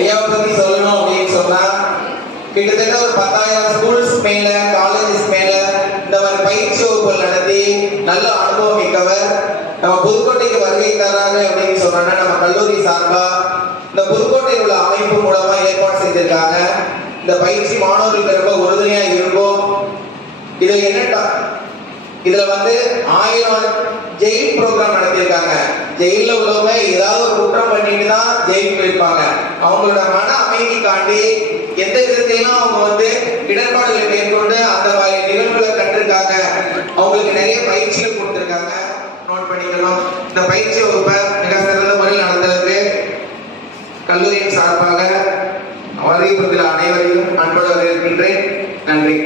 ஐயாவை பத்தி சொல்லணும் அப்படின்னு சொன்னா கிட்டத்தட்ட ஒரு 10,000 ஸ்கூல்ஸ் மேல காலேஜஸ் மேல இந்த மாதிரி பயிற்சி வகுப்புகள் நடத்தி நல்ல அனுபவம் மிக்கவர். நம்ம புதுக்கோட்டைக்கு வருகை தராங்க அப்படின்னு சொன்னா நம்ம கல்லூரி சார்பா இந்த புதுக்கோட்டையில் உள்ள அமைப்பு மூலமா ஏற்பாடு செஞ்சிருக்காங்க. இந்த பயிற்சி மாணவர்களுக்கு ரொம்ப உறுதுணையா இருக்கும். இதுல என்னட்டா இதுல 1000 ஜெயில் ப்ரோக்ராம் நடத்தியிருக்காங்க. ஜெயில உள்ளவங்க ஏதாவது ஒரு குற்றம் பண்ணிட்டு தான் ஜெயிலுக்கு போயிருப்பாங்க. அவங்களோட மன அமைதிக்காண்டி எந்த விதத்தையும் அவங்க இடர்பாடுகளை மேற்கொண்டு அந்த மாதிரி நிகழ்வுகளை கண்டிருக்காங்க. அவங்களுக்கு நிறைய பயிற்சிகள் கொடுத்திருக்காங்க. நோட் பண்ணிக்கணும். இந்த பயிற்சி வகுப்பை மிக சிறந்த முறையில் நடத்துறதுக்கு கல்லூரியின் சார்பாக அறிவிப்பதில் அனைவரையும் அன்போடு வரவேற்கின்றேன். நன்றி.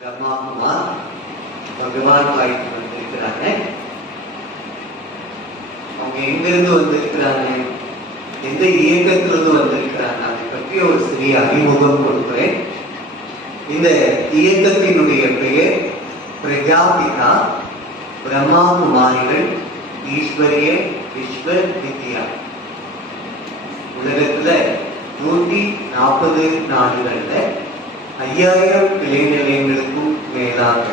பிரம்மாகுமார் பகவான் வாய்ப்பு வந்திருக்கிறாங்க. அவங்க எங்கிருந்து வந்திருக்கிறாங்க, எந்த இயக்கத்திலிருந்து வந்திருக்கிறாங்க, அதை பற்றி ஒரு சிறிய அறிமுகம் கொடுக்கிறேன். இந்த இயக்கத்தினுடைய பெயர் பிரஜாபிதா பிரம்மாகுமாரிகள் ஈஸ்வரிய விஸ்வ வித்யா. உலகத்துல 140 நாடுகள்ல 5000 கிளை நிலையங்களுக்கும் மேலாக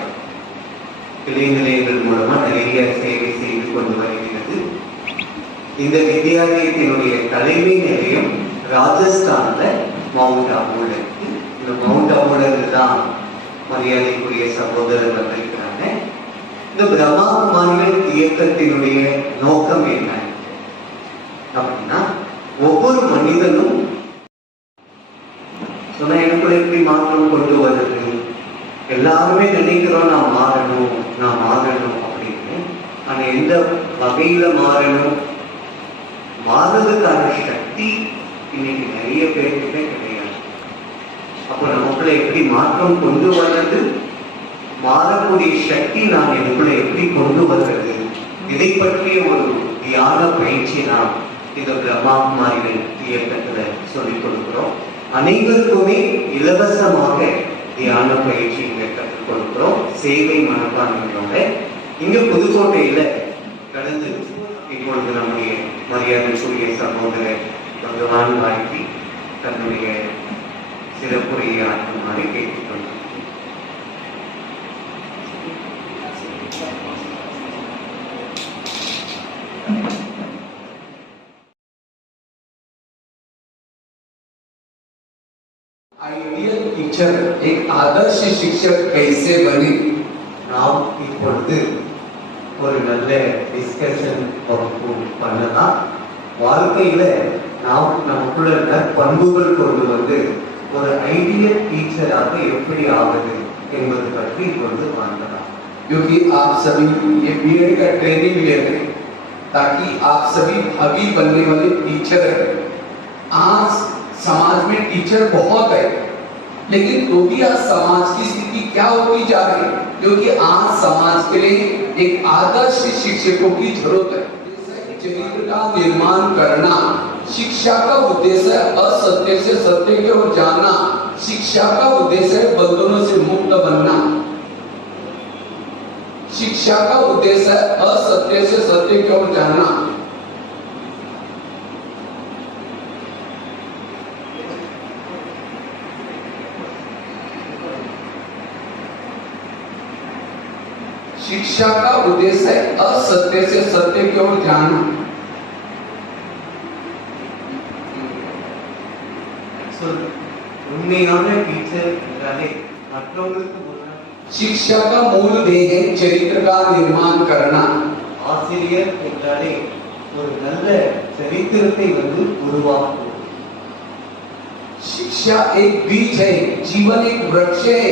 கிளை நிலையங்கள் மூலமா நிறைய சேவை செய்து கொண்டு வருகிறது. இந்த வித்யாலயத்தினுடைய தலைமை நிலையம் ராஜஸ்தான்ல மவுண்ட் அபுல இருக்கு. இந்த மவுண்ட் அபுல தான் மரியாதைக்குரிய சகோதரர் வந்திருக்கிறாங்க. இந்த பிரம்மாகுமாரிகள் இயக்கத்தினுடைய நோக்கம் என்ன அப்படின்னா, ஒவ்வொரு மனிதனும் சொன்ன எனக்குள்ள எப்படி மாற்றம் கொண்டு வருது. எல்லாருமே நினைக்கிறோம் நான் மாறணும் அப்படின்னு. ஆனா எந்த வகையில மாறணும், மாறுறதுக்கான சக்தி இன்னைக்கு நிறைய பேர்கிட்ட கிடையாது. அப்போ நமக்குள்ள எப்படி மாற்றம் கொண்டு வர்றது, மாறக்கூடிய சக்தி நான் எனக்குள்ள எப்படி கொண்டு வர்றது, இதை பற்றிய ஒரு தியான பயிற்சி நாம் இந்த பிரம்மாகுமாரிகள் இயக்கத்துல சொல்லிக் கொடுக்கிறோம். அனைவருக்குமே இலவசமாக தியான பயிற்சி இங்க கற்றுக் கொடுக்கிறோம். சேவை மனப்பான்மையோட இங்க புதுக்கோட்டையில கடந்து இப்பொழுது நம்முடைய மரியாதைக்குரிய சகோதரர் பகவான் வாழ்த்தி தன்னுடைய சிறப்புரையை ஆற்றுமாறு கேட்டுக்கொண்டார். आइडियल टीचर, एक आदर्श शिक्षक कैसे बने, நாம் இப்பொழுது ஒரு நல்ல டிஸ்கஷன் வகுப்பு பண்ணலாம். வாழ்க்கையில நாம் நமக்குள்ள நற்பண்புகள் கொண்டு ஒரு ஐடியல் டீச்சராக எப்படி ஆவது என்பது பற்றி இப்பொழுது வாங்கலாம். क्योंकि आप सभी ये बीएड का ट्रेनिंग ले रहे हैं ताकि आप सभी भावी बनने वाले टीचर हैं। आज समाज में टीचर बहुत है, लेकिन तो भी आज समाज की स्थिति क्या होती जा रही है, क्योंकि आज समाज के लिए एक आदर्श शिक्षकों की जरूरत है। चरित्र का निर्माण करना शिक्षा का उद्देश्य है। असत्य से सत्य की ओर जाना शिक्षा का उद्देश्य है। बंधनों से मुक्त बनना शिक्षा का उद्देश्य है। असत्य से सत्य की ओर जाना। शिक्षा का उद्देश्य है असत्य से सत्य की ओर जाना। உண்மையான டீச்சர் என்றாலே மற்றவங்களுக்கு शिक्षा का मूल ध्येय है चरित्र का निर्माण करना। ஆசிரியர் என்றாலே ஒரு நல்ல சரித்திரத்தை உருவாக்குவது। शिक्षा एक बीज है, जीवन एक वृक्ष है।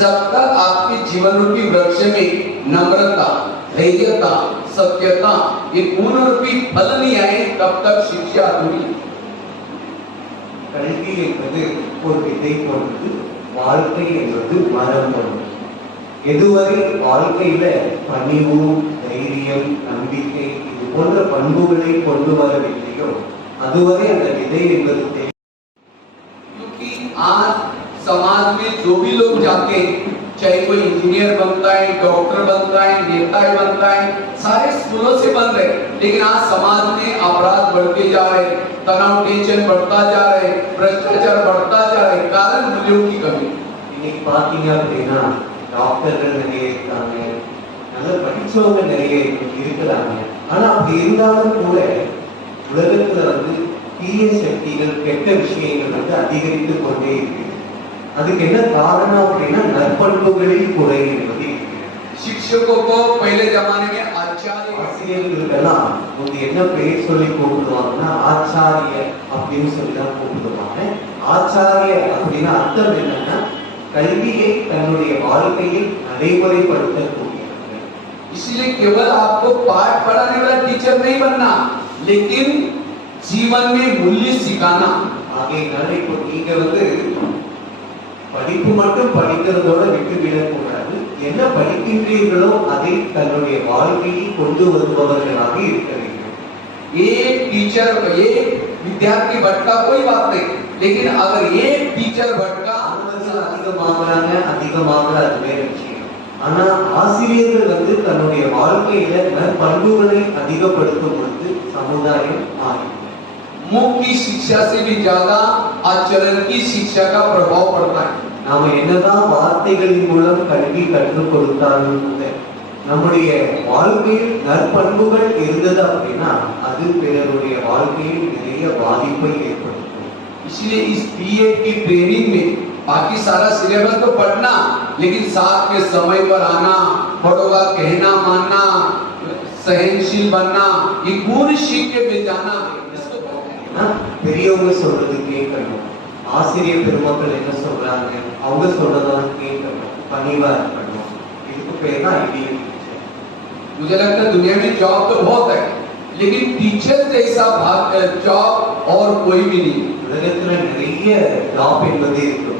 जब तक आपके जीवन रूपी वृक्ष में नम्रता, धैर्यता, सत्यता ये पूर्ण रूपी फल नहीं आए, तब तक शिक्षा अधूरी। கல்வி என்பது ஒரு விதை போன்றது, வாழ்க்கை என்பது மரம் போன்றது। எதுவரை வாழ்க்கையில பணிவு, தைரியம், நம்பிக்கை இது போன்ற பண்புகளை கொண்டு வரவில்லையோ அதுவரை அந்த விதை என்பது क्योंकि आज समाज में जो भी लोग जाते हैं चाहे कोई इंजीनियर बनता है, डॉक्टर बनता है, नेता बनता है, सारे स्कूलों से बन रहे। लेकिन आज समाज में अपराध बढ़ते जा रहे, तनाव टेंशन बढ़ता जा रहे, भ्रष्टाचार बढ़ता जा रहे, कारण मूल्यों की कमी। இன்னைக்கு பாத்தீங்க அப்படின்னா டாக்டர்கள் நிறைய இருக்காங்க, நல்ல படிச்சவங்க நிறைய இருக்கிறாங்க. ஆனா அப்படி இருந்தாலும் கூட உலகத்துல வந்து தீய சக்திகள், கெட்ட விஷயங்கள் வந்து அதிகரித்து கொண்டே இருக்கு. அதுக்கு என்ன காரணம் அப்படின்னா நற்பண்புகளில் குறை என்பது. शिक्षकों को पहले जमाने में आचार्य, ஆசிரியர்களுக்கெல்லாம் வந்து என்ன பெயர் சொல்லி கூப்பிடுவாங்கன்னா ஆச்சாரிய அப்படின்னு சொல்லி தான் கூப்பிடுவாங்க. ஆச்சாரிய அப்படின்னா அர்த்தம் என்னன்னா கல்வியை தன்னுடைய வாழ்க்கையில் நடைமுறைப்படுத்தக்கூடியவர்கள். इसलिए केवल आपको पाठ पढ़ाने वाला टीचर नहीं बनना, लेकिन जीवन में मूल्य सिखाना। ஆகையினால இப்போ நீங்க வந்து படிப்பு மட்டும் படிக்கிறதோட விட்டு விடக்கூடாது. என்ன படிக்கின்றீர்களோ அதை தன்னுடைய வாழ்க்கையில் கொண்டு வருபவர்களாக இருக்க வேண்டும். एक टीचर, एक विद्यार्थी भटका कोई बात नहीं, लेकिन अगर एक टीचर भटका, அதிகமாக அது வேற விஷயம். ஆனா ஆசிரியர்கள் வந்து தன்னுடைய வாழ்க்கையில நற்பண்புகளை அதிகப்படுத்தும் பொழுது சமுதாயம் மாறும். मुख की शिक्षा से भी ज्यादा आचरण की शिक्षा का प्रभाव पड़ता है। நாம என்னதான் வார்த்தைகளின் மூலம் கல்வி கற்றுக் கொடுத்தாலும் கூட நம்முடைய வாழ்க்கையில் நற்பண்புகள் இருந்தது அப்படின்னா அது பிறருடைய வாழ்க்கையில் நிறைய பாதிப்பை ஏற்படுத்தும். इसलिए इस बीएड की ट्रेनिंग में बाकी सारा सिलेबस तो पढ़ना, लेकिन साथ में समय पर आना, बड़ों का कहना मानना, सहनशील बनना, ये गुण सीख के भी जाना, इसको பெரியவங்க சொல்றது கேட்கணும், ஆசிரியர் பெருமக்கள் என்ன சொல்றாங்க அவங்க சொல்றதெல்லாம் கேட்கணும், பணிவா இருக்கணும். இதுக்கு பேர் தான் ஐடியல் टीचर. मुझे लगता है दुनिया में जॉब तो बहुत है, लेकिन टीचर जैसा जॉब और कोई भी नहीं। உலகத்துல நிறைய ஜாப் என்பது இருக்கு,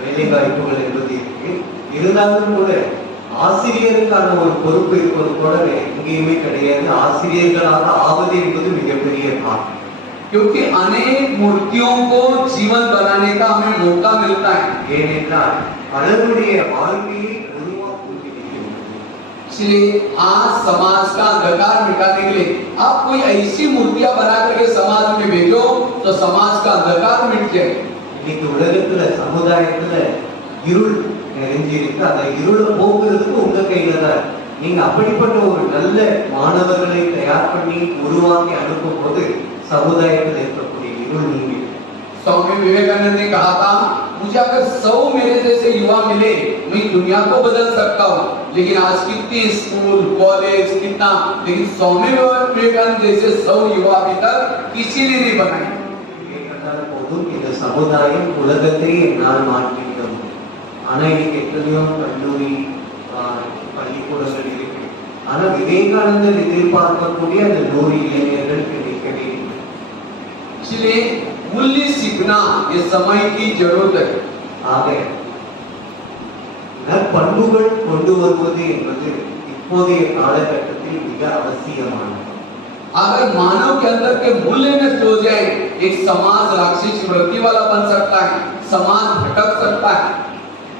வேலை வாய்ப்புகள் என்பது இருக்கு. இருந்தாலும் கூட ஆசிரியருக்கான ஒரு பொறுப்பு இருப்பது கூட எங்கேயுமே கிடையாது. ஆசிரியர்களாக ஆவது என்பது மிகப்பெரிய பாக்கியம். क्योंकि अनेक मूर्तियों को जीवन बनाने का हमें मौका मिलता है। ஏனென்றால் பலருடைய வாழ்க்கையை உருவாக்கும். इसलिए आज समाज का अंधकार मिटाने के लिए आप कोई ऐसी मूर्तियां बना करके समाज में भेजो तो समाज का अंधकार मिट जाए। இன்னைக்கு உலகத்துல சமுதாயத்துல இருள் நிறைஞ்சிருக்கு, அந்த இருளை போக்குறதுக்கு உங்க கையில தான். நீங்க அப்படிப்பட்ட ஒரு நல்ல மாணவர்களை தயார் பண்ணி உருவாக்கி அனுப்பும் போது சமுதாயத்தில் இருக்கக்கூடிய இருள் நீங்கி. स्वामी विवेकानंद ने कहा था, मुझे अगर 100 मेरे जैसे युवा मिले मैं दुनिया को बदल सकता हूँ। लेकिन आज कितने स्कूल कॉलेज कितना, लेकिन स्वामी विवेकानंद जैसे 100 युवा अभी तक किसी ने नहीं बनाए। போதும் இந்த சமுதாயம் உலகத்தை என்னால் மாற்றிவிடும். ஆனா இன்னைக்கு எத்தனையோ கல்லூரி பள்ளிக்கூடங்கள் இருக்கு. ஆனா விவேகானந்தர் எதிர்பார்க்கக்கூடிய அந்த 100 இளைஞர்கள் கிடைக்கவே இல்லை. इसलिए मूल्य सीखना ये समय की जरूरत है। ஆக நற்பண்புகள் கொண்டு வருவது என்பது இப்போதைய காலகட்டத்தில் மிக அவசியமானது. अगर मानव के अंदर के मूल्य नष्ट हो जाए, एक समाज राक्षसी वृत्ति वाला बन सकता है, समाज भटक सकता है।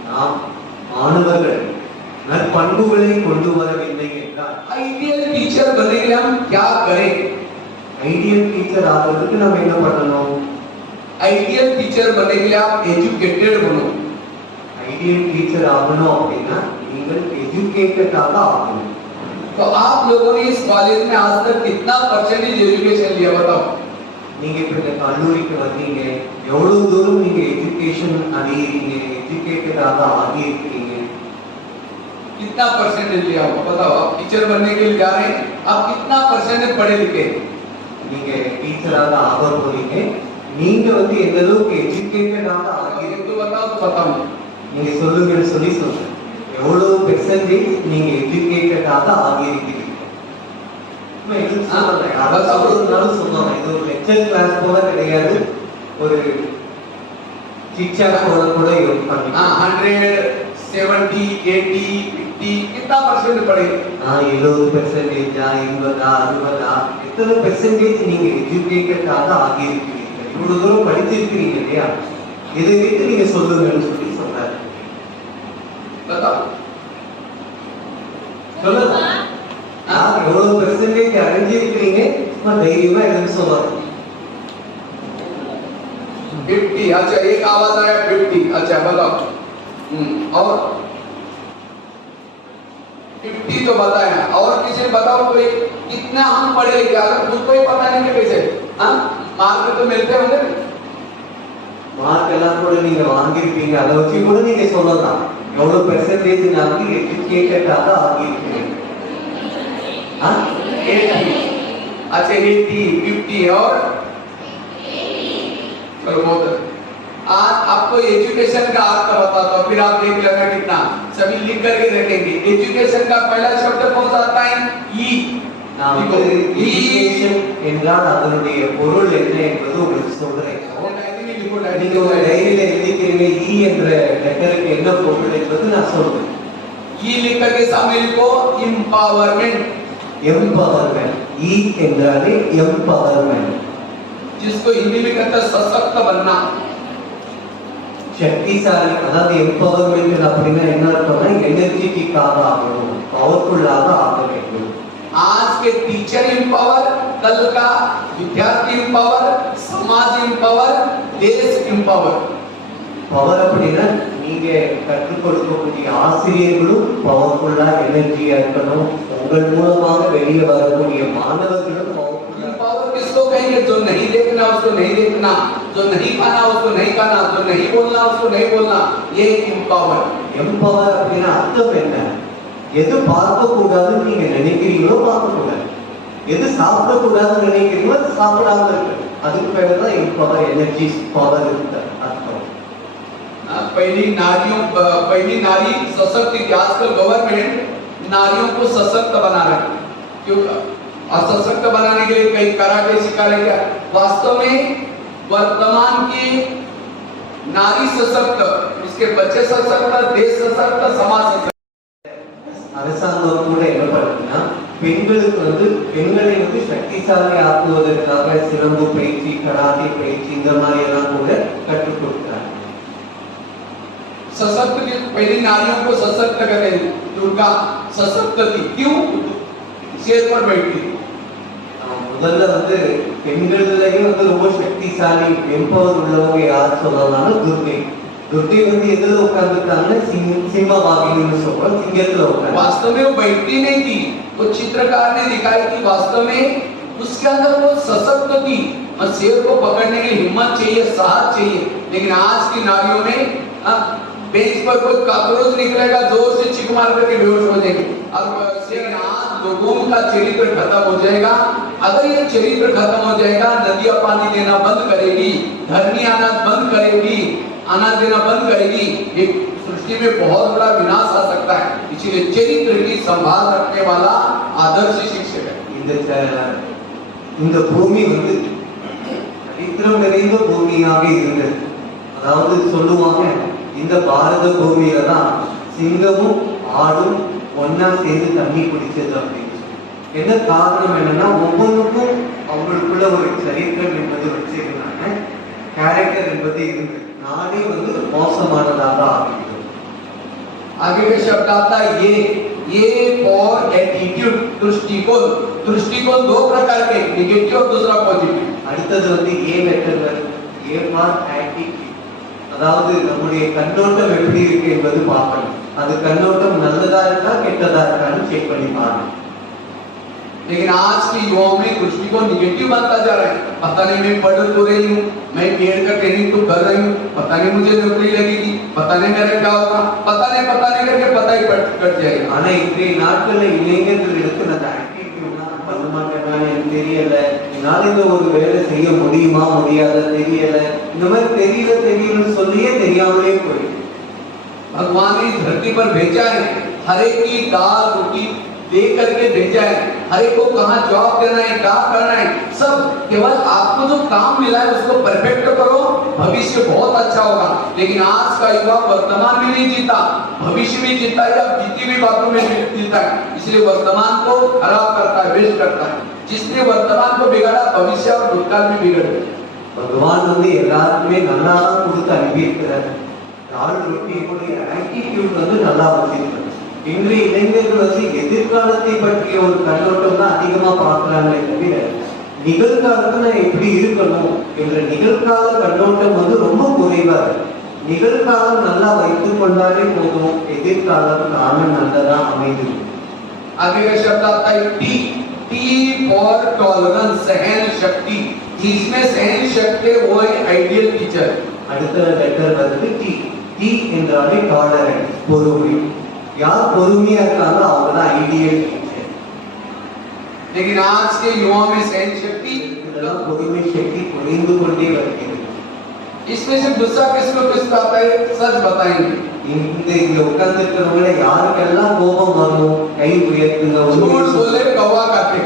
நாம் மாணவர்கள் நற்பண்புகளை கொண்டு வரவில்லை என்றால் आइडियल टीचर बनने के लिए हम क्या करें? ஐடியல் டீச்சர் ஆகிறதுக்கு நம்ம என்ன பண்ணணும்? आइडियल टीचर बनने के लिए आप एजुकेटेड बनो। ஐடியல் டீச்சர் ஆகணும் அப்படின்னா நீங்கள் எஜுகேட்டடாக ஆகணும். तो आप लोगों ने इस कॉलेज में आज तक कितना परसेंटेज एजुकेशन लिया बताओ? நீங்க இப்ப இந்த கல்லூரிக்கு வந்தீங்க, எவ்வளவு தூரம் நீங்க எஜுகேஷன் அடையறீங்க, எஜுகேட்டடாக ஆகி இருக்கீங்க? कितना परसेंटेज लिया होगा बताओ? आप टीचर बनने के लिए जा रहे हैं, आप कितना परसेंटेज पढ़े लिखे? நீங்க டீச்சராக ஆக போறீங்க, நீங்க வந்து எந்த அளவுக்கு எஜுகேட்டடாக ஆகி तो बताओ, तो बताओ நீங்க சொல்லுங்கன்னு சொல்லி சொல்றேன். எவ்வளவு பெர்சன்டேஜ் நீங்க எஜுகேட்டடாக ஆகி இருக்கீங்க? இது ஒரு லெக்சர் கிளாஸ் போல கிடையாது, ஒரு சிட்சாட் போல கூட இருக்கும். 100 70 80 50 कितना परसेंट पढ़े? 70% 80 60 எத்தனை பெர்சன்டேஜ் நீங்க எஜுகேட்டடாக ஆகி இருக்கீங்க? இவ்வளவு தூரம் படிச்சிருக்கீங்க இல்லையா? இதை வைத்து நீங்க சொல்லுங்கன்னு சொல்லி சொல்றாரு. बताओ சொல்லுங்க. நான் எவ்வளவு பெர்சன்டேஜ் அடைஞ்சிருக்கிறீங்க சும்மா தைரியமா எனக்கு சொல்லலாம். 50। अच्छा एक आवाज आया 50। अच्छा बताओ। और 50 तो बताया। और किसी बताओ कोई कितना हम पढ़े लिखे, अगर खुद को ही पता नहीं कि कैसे मार्क तो मिलते होंगे। மார்க் எல்லாம் கூட நீங்க வாங்கியிருப்பீங்க, அதை வச்சு கூட நீங்க சொல்லலாம் எவ்வளவு பெர்சன்டேஜ் நாங்க எஜுகேட்டடாக ஆகியிருக்கீங்க. अच्छा 80 50 और आज आपको एजुकेशन का अर्थ बताता हूँ, फिर आप देख लेना कितना सभी लिख करके रखेंगे। एजुकेशन का पहला शब्द कौन सा आता है? ई। நான் வந்து எஜுகேஷன் என்றால் அதனுடைய பொருள் என்ன என்பது உங்களுக்கு சொல்றேன். நீங்க உங்க டைரியில எழுதிக்கிறீங்க இ என்ற லெட்டருக்கு என்ன பொருள் என்பது நான் சொல்றேன். ई लिख करके सामने लिखो एम्पावरमेंट। எம்பவர்மெண்ட், இ என்றாலே எம்பவர்மெண்ட், जिसको हिंदी में कहते हैं सशक्त बनना। சக்திசாலி. அதாவது எம்பவர்மெண்ட் அப்படின்னா என்ன அர்த்தம்னா எனர்ஜெட்டிக்காக ஆகணும், பவர்ஃபுல்லாக ஆக வேண்டும். आज के टीचर एम्पावर, कल का विद्यार्थी एम्पावर, समाज एम्पावर, देश एम्पावर। பவர் அப்படின்னா நீங்க கற்றுக் கொடுக்கக்கூடிய ஆசிரியர்களும் பவர்ஃபுல்லா எனர்ஜியா இருக்கணும், உங்கள் மூலமாக வெளியே வரக்கூடிய மாணவர்களும் பவர்ஃபுல்லா. एम्पावर किसको कहेंगे? जो नहीं देखना उसको नहीं देखना, जो नहीं खाना उसको नहीं खाना, जो नहीं बोलना उसको नहीं बोलना, ये एम्पावर। எம்பவர் அப்படின்னா அர்த்தம் என்ன? எது பார்க்க கூடாதுன்னு நீங்க நினைக்கிறீங்களோ பார்க்க கூடாது, எது சாப்பிட கூடாதுன்னு நினைக்கிறீங்களோ அது சாப்பிடாம இருக்கு. அதுக்கு பேர் தான் எம்பவர், எனர்ஜி பவர் அர்த்தம். पहली नारी सशक्त थी। आजकल गवर्नमेंट नारियों को सशक्त बना रहा है। क्यों? और सशक्त बनाने के लिए कई कराटे सिखा रहे हैं। वास्तव में वर्तमान की नारी सशक्त, इसके बच्चे सशक्त, देश सशक्त, समाज सशक्त। அரசாங்கம் கூட என்ன பண்ணுதுன்னா பெண்களுக்கு வந்து பெண்களை வந்து சக்திசாலி ஆக்குவதற்காக சிலம்பு பயிற்சி, கராத்தே பயிற்சி இந்த மாதிரி எல்லாம் கூட கற்றுக் கொடுக்கிறாங்க. सशक्त की पहली नारियों को सशक्त करते हैं। दुर्गा सशक्त थी, क्यों? शेर पर बैठती। முதல்ல வந்து பெண்கள்லயே வந்து ரொம்ப சக்திசாலி எம்பவர் உள்ளவங்க யார் சொல்லலாம்னா துர்கை. दुर्गे வந்து எதுல உட்கார்ந்துட்டாங்கன்னா सिंह वागिनी சொல்றோம், சிங்கத்துல உட்கார்ந்து. वास्तव में वो बैठती नहीं थी, वो चित्रकार ने दिखाई थी। वास्तव में उसके अंदर वो सशक्त थी और शेर को पकड़ने की हिम्मत चाहिए, साहस चाहिए। लेकिन आज की नारियों में बेंच पर कोई कॉकरोच निकलेगा, जोर से चीख मार करके बेहोश हो जाएंगे। अब आज लोगों का चरित्र खत्म हो जाएगा। अगर ये चरित्र खत्म हो जाएगा, नदियां पानी देना बंद करेगी, धरनी आना बंद करेगी, आना देना बंद करेगी, एक सृष्टि में बहुत बड़ा विनाश आ सकता है। इसीलिए चरित्र की संभाल रखने वाला आदर्श शिक्षक है। இந்த பூமி வந்து சரித்திரம் நிறைந்த பூமியாக இருந்தது. அதாவது சொல்லுவாங்க இந்த பாரத பூமியில தான் சிங்கமும் ஆடும் ஒன்னா சேர்ந்து தண்ணி குடிச்சது அப்படின்னு. என்ன காரணம் என்னன்னா ஒவ்வொன்றுக்கும் அவங்களுக்குள்ள ஒரு சரித்திரம் என்பது வச்சிருந்தாங்க, கேரக்டர் என்பது இருந்தது. நாடே வந்து மோசமானதாக ஆகிவிடும். आगे का शब्द आता है ये और एटीट्यूड, दृष्टिकोण। दृष्टिकोण दो प्रकार के, नेगेटिव और दूसरा पॉजिटिव। அடுத்தது வந்து ஏ லெட்டர் வருது, ஏ ஃபார் ஆட்டிட்யூட். அதாவது நம்முடைய கண்ணோட்டம் எப்படி இருக்கு என்பது பார்க்கணும். அது கண்ணோட்டம் நல்லதா இருக்கா கெட்டதா இருக்கான்னு செக் பண்ணி பாருங்க. लेकिन आज के युवाओं में दृष्टिकोण निगेटिव बनता जा रहा है। पता नहीं मैं पढ़ तो रही हूँ, मैं बीएड का ट्रेनिंग तो कर रही हूँ, पता नहीं मुझे नौकरी लगेगी, पता नहीं मेरा क्या होगा, पता नहीं करके पता ही कट जाएगा। ஆனா இன்றைய நாட்கள்ல இளைஞர்கள் எடுத்து அந்த ஆட்டிட்யூட்னா பண்ண மாட்டேன்னா எனக்கு தெரியல, என்னால இந்த ஒரு வேலை செய்ய முடியுமா முடியாத தெரியல, இந்த மாதிரி தெரியலன்னு சொல்லியே தெரியாமலே போயிடுது. भगवान ने इस धरती पर भेजा है, हर एक की दाल रोटी दे करके भेजा है। हर एक को कहाँ जॉब देना है, क्या करना है, सब केवल आपको जो काम मिला है उसको परफेक्ट करो, भविष्य बहुत अच्छा होगा। लेकिन आज का युवा वर्तमान में नहीं जीता, भविष्य में जीता है, अब जीती हुई बातों में जीता है। इसलिए वर्तमान को खराब करता है, वेस्ट करता है। जिसने वर्तमान को बिगाड़ा भविष्य और भूतकाल में बिगड़ गया। भगवान வந்து எல்லாருக்குமே நல்லா தான் கொடுத்து அனுப்பியிருக்கிறார். ஆளுடைய ஆட்டிடியூட் வந்து நல்லா வச்சிருக்கணும். இன்றைய இளைஞர்கள் வந்து எதிர்காலத்தை பற்றிய ஒரு கண்ணோட்டம் தான் அதிகமா பார்க்கிறாங்களே தவிர நிகழ்காலத்துல எப்படி இருக்கணும் என்ற நிகழ்கால கண்ணோட்டம் வந்து ரொம்ப குறைவா இருக்கு. நிகழ்காலம் நல்லா வைத்துக் கொண்டாலே போதும், எதிர்காலம் தானும் நல்லதா அமைந்திருக்கும். आगे का शब्द आता है टी, टी फॉर टॉलरेंस, सहन शक्ति। जिसमें सहन शक्ति वो है आइडियल टीचर। அடுத்த லெட்டர் வந்து டி. டி என்றாலே டாலரன்ஸ், பொறுமை. யார் பொறுமையா இருக்காங்களோ அவங்க தான் ஐடியல் டீச்சர். लेकिन आज के युवा में सहन शक्ति, இதெல்லாம் பொறுமை சக்தி குறைந்து கொண்டே வருகிறது. इसमें से गुस्सा किसको किसका आता है, सच बताएंगे। இங்க உட்கார்ந்து இருக்கிறவங்கள யாருக்கெல்லாம் கோபம் வரும் கை உயர்த்துங்க. झूठ बोले कौवा काटे,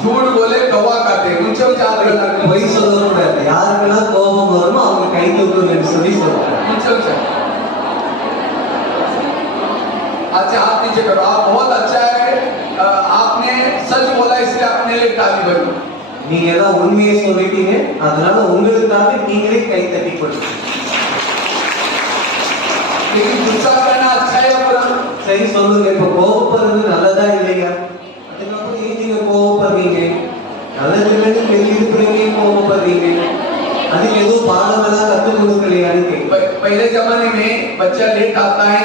झूठ बोले कौवा काटे, मुझे चार பொய் சொல்லக்கூடாது. யாருக்கெல்லாம் கோபம் வருமோ அவங்க கை தூக்குங்கன்னு சொல்லி சொல்றாங்க. मुझे अच्छा हाथ नीचे करो। आप बहुत अच्छा है, आपने सच बोला इसलिए अपने लिए ताली बजाओ। நீங்க எல்லாம் உண்மையை சொல்லிட்டீங்க, அதனால உங்களுக்காக நீங்களே கை தட்டி கொடுங்க. लेकिन गुस्सा करना अच्छा है या बुरा? சரி சொல்லுங்க, இப்ப கோபப்படுறது நல்லதா இல்லையா? அதுக்கப்புறம் ஏன் நீங்க கோபப்படுறீங்க? நல்லது இல்லைன்னு தெரிஞ்சு பிறகு கோபப்படுறீங்க. அதுக்கு ஏதோ பாடம் எல்லாம் கற்றுக் கொடுக்கலையான்னு கேட்க. पहले जमाने में बच्चा लेट आता है,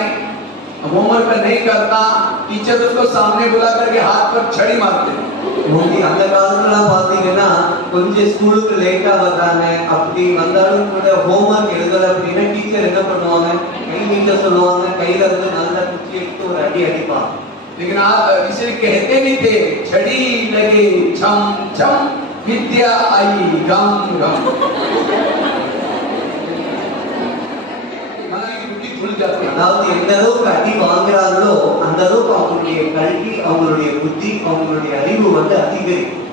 होमवर्क नहीं करता, टीचर उसको सामने बुला करके हाथ पर छड़ी मारते। முந்தி அந்த காலத்துல பாத்தீங்கன்னா கொஞ்சம் ஸ்கூலுக்கு லேட்டா வந்தாங்க, அப்படி வந்தாலும் கூட ஹோம்ஒர்க் எழுதல அப்படின்னா டீச்சர் என்ன பண்ணுவாங்க, கை நீட்ட சொல்லுவாங்க, கையில இருந்து நல்லா குச்சி எடுத்து ஒரு அடி அடிப்பாங்க. लेकिन आप इसे कहते नहीं थे, छड़ी लगे छम छम विद्या आई गम गम। அதாவது எந்த அளவுக்கு அடி வாங்குறாங்களோ அந்த அளவுக்கு அவங்களுடைய கல்வி, அவங்களுடைய புத்தி, அவங்களுடைய அறிவு வந்து அதிகரிக்கும்.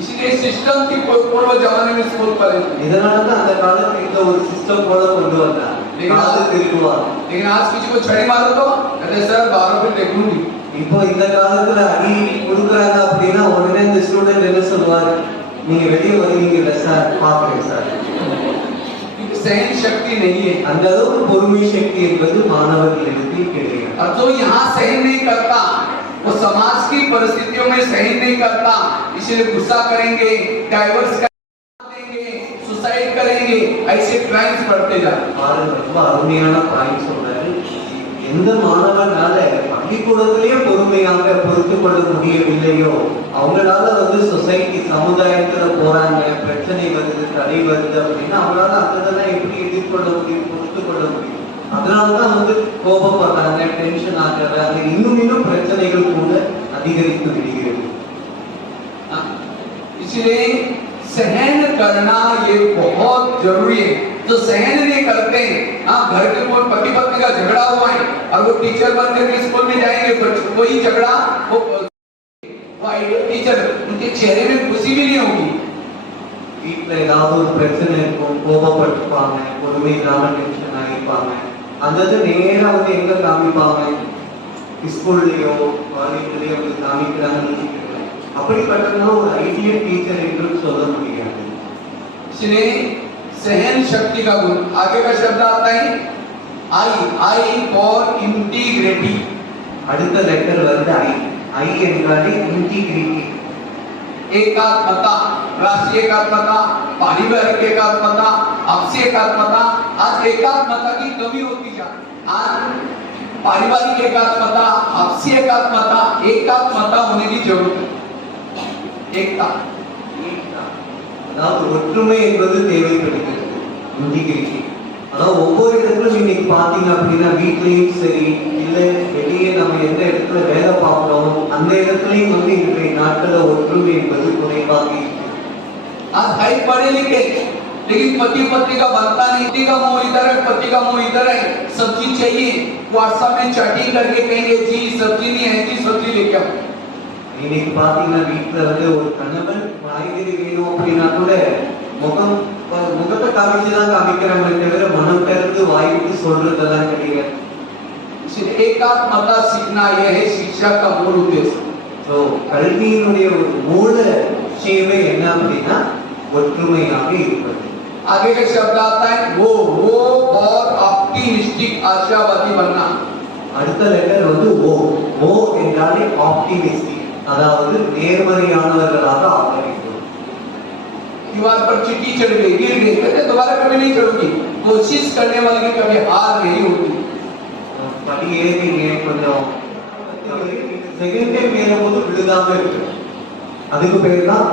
इसलिए सिस्टम की पूर्व जमाने में स्कूल पढ़े, இதனால தான் அந்த காலத்துல இந்த ஒரு சிஸ்டம் போல கொண்டு வந்தாங்க. காது திருக்குவாங்க. लेकिन आज किसी को छड़ी मारो तो कहते सर 12 फिर देख लूंगी। இப்போ இந்த காலத்துல அடி கொடுக்குறாங்க அப்படின்னா உடனே இந்த ஸ்டூடெண்ட் என்ன சொல்லுவாரு, நீங்க வெளியே வருவீங்கல்ல சார், பாக்குறேன் சார். सहन शक्ति नहीं है। அந்த அளவுக்கு பொறுமை சக்தி என்பது மாணவர்களிடத்தில் கிடையாது. और जो यहाँ सहन नहीं करता वो समाज की परिस्थितियों में सहन नहीं करता, इसलिए गुस्सा करेंगे, डाइवर्स देंगे, सुसाइड करेंगे, ऐसे क्राइम्स बढ़ते जाते हैं। ரொம்ப அருமையான பாயிண்ட் சொல்றாரு. எந்த மாணவனால பள்ளிக்கூடத்திலேயே பொறுமையாக பொறுத்து கொள்ள முடியவில்லையோ அவங்களால வந்து சொசைட்டி சமுதாயத்துல போறாங்க, பிரச்சனை வருது, தடை வருது அப்படின்னா அவங்களால அதெல்லாம் எப்படி எதிர்கொள்ள முடியும், பொறுத்து கொள்ள முடியும்? அதனாலதான் வந்து கோபப்படுறாங்க, டென்ஷன் ஆகுறாங்க, இன்னும் பிரச்சனைகள் கூட அதிகரித்து விடுகிறது. इसलिए सहन करना ये बहुत जरूरी है। जो सहन नहीं करते, हाँ घर के कोई पति पत्नी का झगड़ा हुआ है और वो टीचर बन करके स्कूल में जाएंगे, वही झगड़ा वो आइडियल टीचर, उनके चेहरे में खुशी भी नहीं होगी। வீட்டுல ஏதாவது ஒரு பிரச்சனை இருக்கும், கோபப்பட்டுப்பாங்க, பொறுமை இல்லாம டென்ஷன் ஆகிப்பாங்க. அந்த நேரா வந்து எங்க காமிப்பாங்க, ஸ்கூல்லயோ காலேஜ்லயோ வந்து காமிக்கிறாங்கன்னு. அப்படிப்பட்டவங்க ஒரு ஐடியல் டீச்சர் என்று சொல்ல முடியாது. इसलिए सहन शक्ति का गुण। आगे का शब्द आता है आई, आई फॉर इंटीग्रिटी। அடுத்த லெட்டர் வந்து ஐ. ஐ என்றாலே இன்டிகிரிட்டி, एकात्मता, राष्ट्रीय एकात्मता, पारिवारिक एकात्मता, आपसी एकात्मता। आज एकात्मता की कमी होती जा, आज पारिवारिक एकात्मता, आपसी एकात्मता, एकात्मता होने की जरूरत है। एकता, அதாவது ஒற்றுமை என்பது தேவைப்படுகிறது. இன்டிகிரிட்டி அதாவது ஒவ்வொரு இடத்துலயும் இன்னைக்கு பாத்தீங்க அப்படின்னா வீட்லயும் சரி, இல்ல வெளியே நம்ம எந்த இடத்துல வேலை பார்க்கிறோம் அந்த இடத்துலயும் வந்து இன்றைய நாட்கள ஒற்றுமை என்பது குறைவாக இருக்கு. आज भाई पढ़े लिखे लेकिन पति पत्नी का बनता नहीं, पति का मुंह इधर है, पति का मुंह इधर है, सब्जी चाहिए, व्हाट्सएप में चैटिंग करके कहेंगे जी सब्जी नहीं है जी सब्जी लेके आओ। இன்னைக்கு பாத்தீங்கன்னா வீட்டுல வந்து ஒரு கணவன் காய்கறி வேணும் அப்படின்னா கூட முகத்தை காமிச்சுதான் காமிக்கிறாங்க தவிர மனம் திறந்து வாய்விட்டு சொல்றதெல்லாம் கிடையாது. एकात्मता सीखना यह है शिक्षा का मूल उद्देश्य। तो கல்வியினுடைய ஒரு மூல விஷயமே என்ன அப்படின்னா ஒற்றுமையாக இருப்பது. आगे का शब्द आता है वो और ऑप्टिमिस्टिक आशावादी बनना। அடுத்த லெட்டர் வந்து ஓ என்றாலே ஆப்டிமிஸ்டிக், அதாவது நேர்மறையானவர்களாக ஆகிறது। दीवार पर चिट्ठी चढ़ गई, गिर गई, कहते दोबारा कभी नहीं चढ़ूगी। कोशिश करने वाले की कभी हार नहीं होती। படி ஏறிங்க கொஞ்சம் செகண்ட் டைம் ஏறும்போது விழுகாம இருக்கு, அதுக்கு பேர் தான்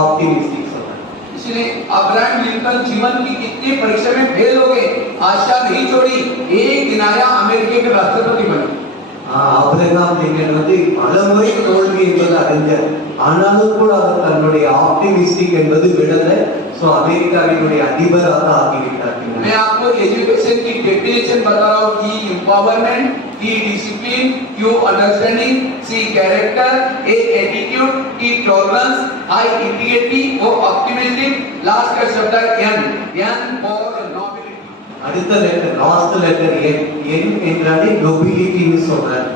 ஆப்டிமிஸ்டிக் சொல்றாங்க। इसलिए अब्राहम लिंकन जीवन की कितनी परीक्षा में फेल हो गए, आशा नहीं छोड़ी, एक दिन आया अमेरिका के राष्ट्रपति बने। ஆபிரகாம் லிங்கன் வந்து பலமுறை தோல்வி என்பது அறிஞர், ஆனாலும் கூட அவர் தன்னுடைய ஆப்டிமிஸ்டிக் என்பது விடல, சோ அமெரிக்காவினுடைய அதிபராக ஆகிவிட்டார்। मैं आपको एजुकेशन की डेफिनेशन बता रहा हूँ कि एम्पावरमेंट, की डिसिप्लिन, क्यू अंडरस्टैंडिंग, सी कैरेक्टर, ए एटीट्यूड, की टॉलरेंस, आई इंटीग्रिटी, ओ ऑप्टिमिस्टिक, लास्ट का शब्द है एन फॉर नोबिलिटी। அடுத்த லெட்டர் லாஸ்ட் லெட்டர் என் என்றாலே நோபிலிட்டின்னு சொல்றாங்க।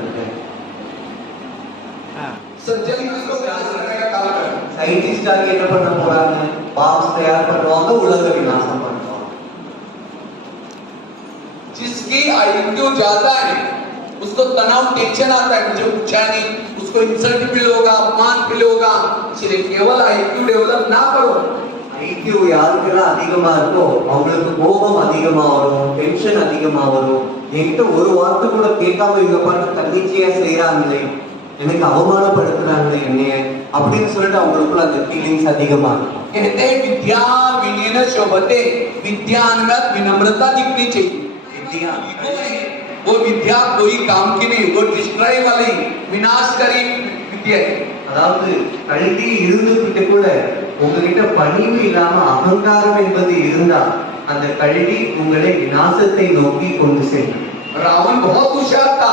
सज्जन इसको प्यार करने का काम कर। சயின்டிஸ்ட் ஆகி என்ன பண்ண போறாங்க, பாம்ஸ் தயார் பண்ணுவாங்க, உலக விநாசம் பண்ணுவாங்க। जिसकी आईक्यू ज्यादा है उसको तनाव टेंशन आता है, मुझे पूछा नहीं, उसको इंसल्ट फील होगा, अपमान फील होगा। इसलिए केवल आईक्यू डेवलप ना करो। ஐக்கியூ யாருக்கெல்லாம் அதிகமா இருக்கோ அவங்களுக்கு கோபம் அதிகமா வரும், டென்ஷன் அதிகமா வரும்। என்கிட்ட ஒரு வார்த்தை கூட கேட்காம இவங்க பாட்டு தன்னிச்சையா செய்யறாங்களே, எனக்கு அவமானப்படுத்துறாங்களே என்னைய அப்படின்னு சொல்லிட்டு அவங்களுக்குள்ள அந்த ஃபீலிங்ஸ் அதிகமா இருக்கும்। कहते हैं विद्या विनयन शोभते, विद्यानगत विनम्रता दिखनी चाहिए। वो विद्या कोई काम की नहीं, वो डिस्ट्रॉय वाली विनाशकारी विद्या है। அதாவது கல்வி இருந்துகிட்டு கூட உங்ககிட்ட பணிவு இல்லாம அகங்காரம் என்பது இருந்தா அந்த கல்வி உங்களை விநாசத்தை நோக்கி கொண்டு செல்லும்। रावण बहुत होशियार था,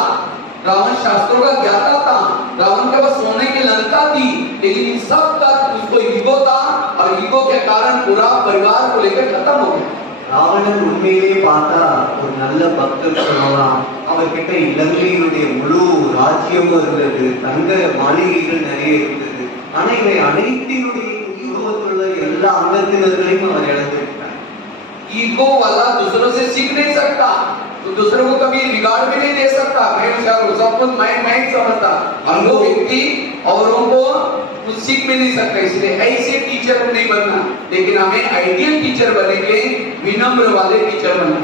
रावण शास्त्रों का ज्ञाता था, रावण के पास सोने की लंका थी, लेकिन इन सब तक उसको ईगो था और ईगो के कारण पूरा परिवार को लेकर खत्म हो गया। ராவணன் உண்மையிலே பார்த்தா ஒரு நல்ல பக்தர் சொல்லலாம், அவர்கிட்ட இலங்கையினுடைய முழு ராஜ்யமும் இருந்தது, தங்க மாளிகைகள் நிறைய இருந்தது, ஆனா இவை அனைத்தினுடைய குடும்பத்தில் உள்ள எல்லா அங்கத்தினர்களையும் அவர் இழந்து விட்டார்। ईगो वाला दूसरों से सीख नहीं सकता, तो दूसरों को कभी रिगार्ड भी नहीं दे सकता। मैं सब कुछ मैं समझता, और वो व्यक्ति औरों को कुछ सीख भी नहीं सकता। इसलिए ऐसे टीचर को नहीं बनना, लेकिन हमें आइडियल टीचर बनेंगे, विनम्र वाले टीचर बनना।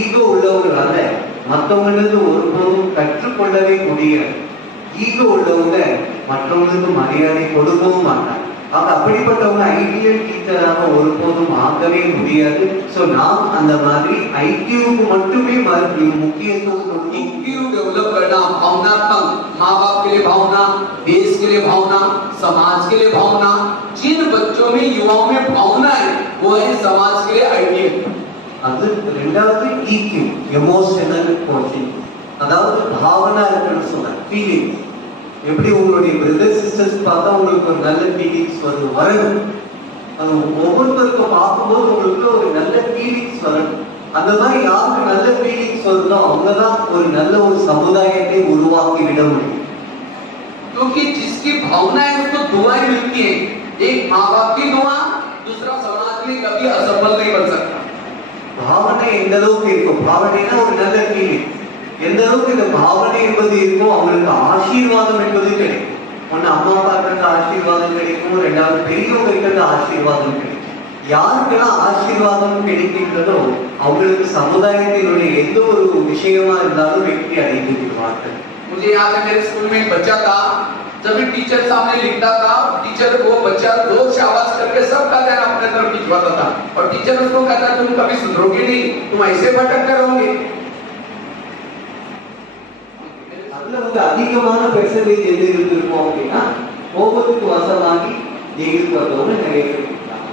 ஈகோ உள்ளவங்களால மற்றவங்களுக்கு ஒருபோதும் கற்றுக்கொள்ளவே முடியாது। ஈகோ உள்ளவங்க மற்றவங்களுக்கு மரியாதை கொடுக்கவும் மாட்டாங்க। அப்படிப்பட்டவங்க ஐடியல் டீச்சராக ஒருபோதும் ஆகவே முடியாது। சோ நாம் அந்த மாதிரி ஐக்கியூக்கு மட்டுமே முக்கியத்துவம் கொடுத்து IQ डेवलप करना, भावनात्मक, माँ बाप के लिए भावना, देश के लिए भावना, समाज के लिए भावना। जिन बच्चों में युवाओं में भावना है वो है समाज के लिए आइडियल। அது ரெண்டாவது EQ எமோஷனல் கோச்சிங், அதாவது பாவனா இருக்குன்னு சொல்றேன், ஃபீலிங்ஸ்। எப்படி உங்களுடைய பிரதர் சிஸ்டர்ஸ் பார்த்தா உங்களுக்கு ஒரு நல்ல ஃபீலிங்ஸ் வரணும், அது ஒவ்வொருத்தருக்கும் பார்க்கும்போது உங்களுக்கு ஒரு நல்ல ஃபீலிங்ஸ் வரணும்। அந்த மாதிரி யாருக்கு நல்ல ஃபீலிங்ஸ் வருதோ அவங்கதான் ஒரு நல்ல ஒரு சமுதாயத்தை உருவாக்கி விட முடியும்। क्योंकि जिसकी भावना है उसको दुआएं मिलती हैं। एक माँ बाप की दुआ दूसरा समाज में कभी असफल नहीं बन सकता। பாவனை எந்த அளவுக்கு இருக்கும், பாவனைனா ஒரு நல்ல ஃபீலிங், எந்த அளவுக்கு இந்த பாவனை என்பது இருக்கும் அவங்களுக்கு ஆசீர்வாதம் என்பது கிடைக்கும்। ஒன்னு அம்மா அப்பா கிட்ட ஆசீர்வாதம் கிடைக்கும், ரெண்டாவது பெரியவங்க கிட்ட ஆசீர்வாதம் கிடைக்கும்। யாருக்கெல்லாம் ஆசீர்வாதம் கிடைக்கின்றதோ அவங்களுக்கு சமுதாயத்தினுடைய எந்த ஒரு விஷயமா இருந்தாலும் வெற்றி அடைந்து விடுவார்கள்। मुझे याद है मेरे स्कूल में एक बच्चा था, जब भी टीचर सामने लिखता था, टीचर को बच्चा जोर से आवाज करके सबका ध्यान अपने तरफ खिंचवाता था, और टीचर उसको कहता तुम कभी सुधरोगे नहीं, तुम ऐसे भटकते रहोगे। அதுல வந்து அதிகமான பெர்சன்டேஜ் எது இருந்திருக்கும் அப்படின்னா கோபத்துக்கு வசமாகி ஜெயிலுக்கு வந்தவங்க நிறைய பேர் இருக்காங்க।